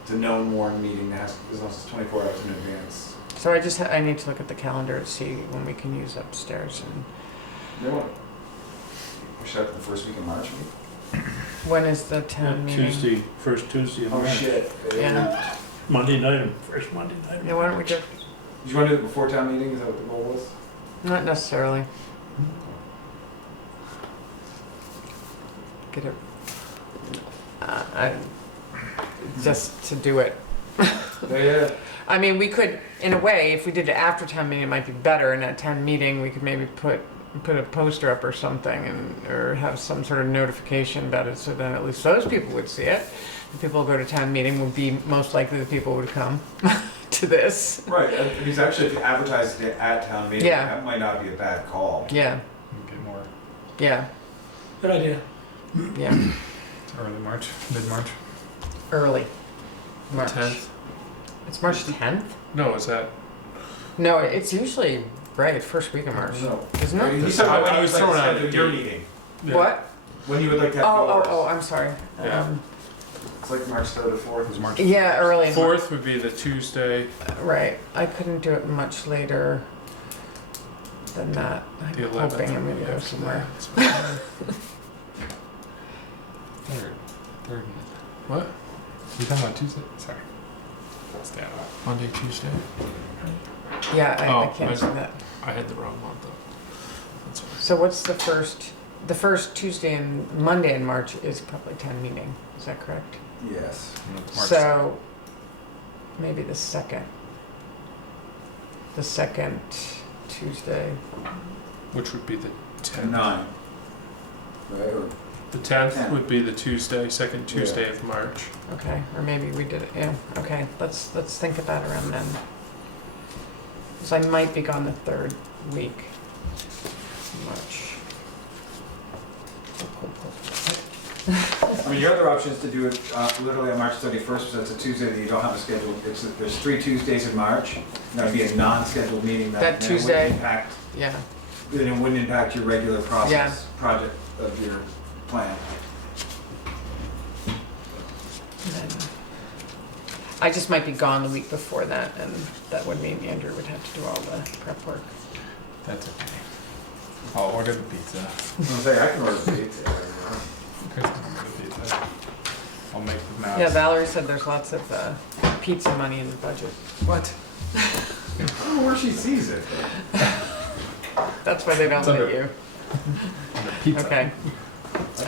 a known warned meeting that has, as long as it's 24 hours in advance. so I need to look at the calendar to see when we can use upstairs and, You know what? Push it out to the first week in March. when is the town meeting? Tuesday, first Tuesday of Oh March. shit! Yeah. Monday night, first Monday night. Yeah, why don't we do, Did you want to do it before town meeting? Is that what the goal was? not necessarily. Get it, just to do it. Yeah. I mean, we could, in a way, if we did it after town meeting, it might be better, and at town meeting, we could maybe put a poster up or something, and, or have some sort of notification about it, so then at least those people would see it. The people who go to town meeting would be most likely the people who would come to this. Right, because actually if you advertise it at town meeting, Yeah. that might not be a bad call. Yeah, Get more yeah, Good idea. yeah, early March, mid-March. early. March. 10th? It's March 10th? No, is that? No, it's usually, right, first week of March, No. isn't it? He's talking about when I you was would like throwing to out schedule a your date. meeting. Yeah. What? When you would like to have yours. Oh, I'm sorry. Yeah. It's like March 3rd or 4th. It's March. Yeah, early. 4th would be the Tuesday. Right, I couldn't do it much later than that. I'm The 11th hoping I'm would gonna be go after somewhere. that. Third. What? You talking about Tuesday? Sorry. Stand up. Monday, Tuesday? Yeah, I Oh, can't do that. I had the wrong month though. That's fine. So what's the first Tuesday and Monday in March is probably town meeting, is that correct? Yes. March So, maybe the second Tuesday. Which would be the 10th. 9. Right, or The 10th 10th. would be the Tuesday, second Tuesday of March. Okay, or maybe we did it, yeah, okay, let's think of that around then. Because I might be gone the third week in March. I mean, your other option is to do it literally on March 31st, so it's a Tuesday that you don't have a schedule. There's 3 Tuesdays in March. And that would be a non-scheduled meeting That then it wouldn't Tuesday? impact- Yeah, Then it wouldn't impact your regular process, Yeah. project of your plan. and then I just might be gone the week before that, and that would mean Andrew would have to do all the prep work. That's okay. I'll order the pizza. I was gonna say, I can order the pizza. Chris can order the pizza. I'll make the math. Yeah, Valerie said there's lots of pizza money in the budget. What? I don't know where she sees it. That's why they don't It's let under- you. Pizza. Okay.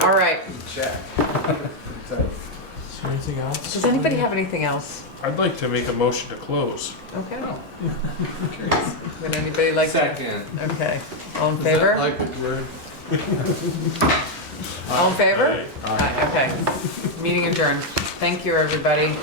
All right. Check. Is there anything else? Does anybody have anything else? I'd like to make a motion to close. Okay. Would anybody like to? Second. Okay. All in Is that favor? like it's very All in favor? Aye. Aye, okay. Meeting adjourned. Thank you, everybody.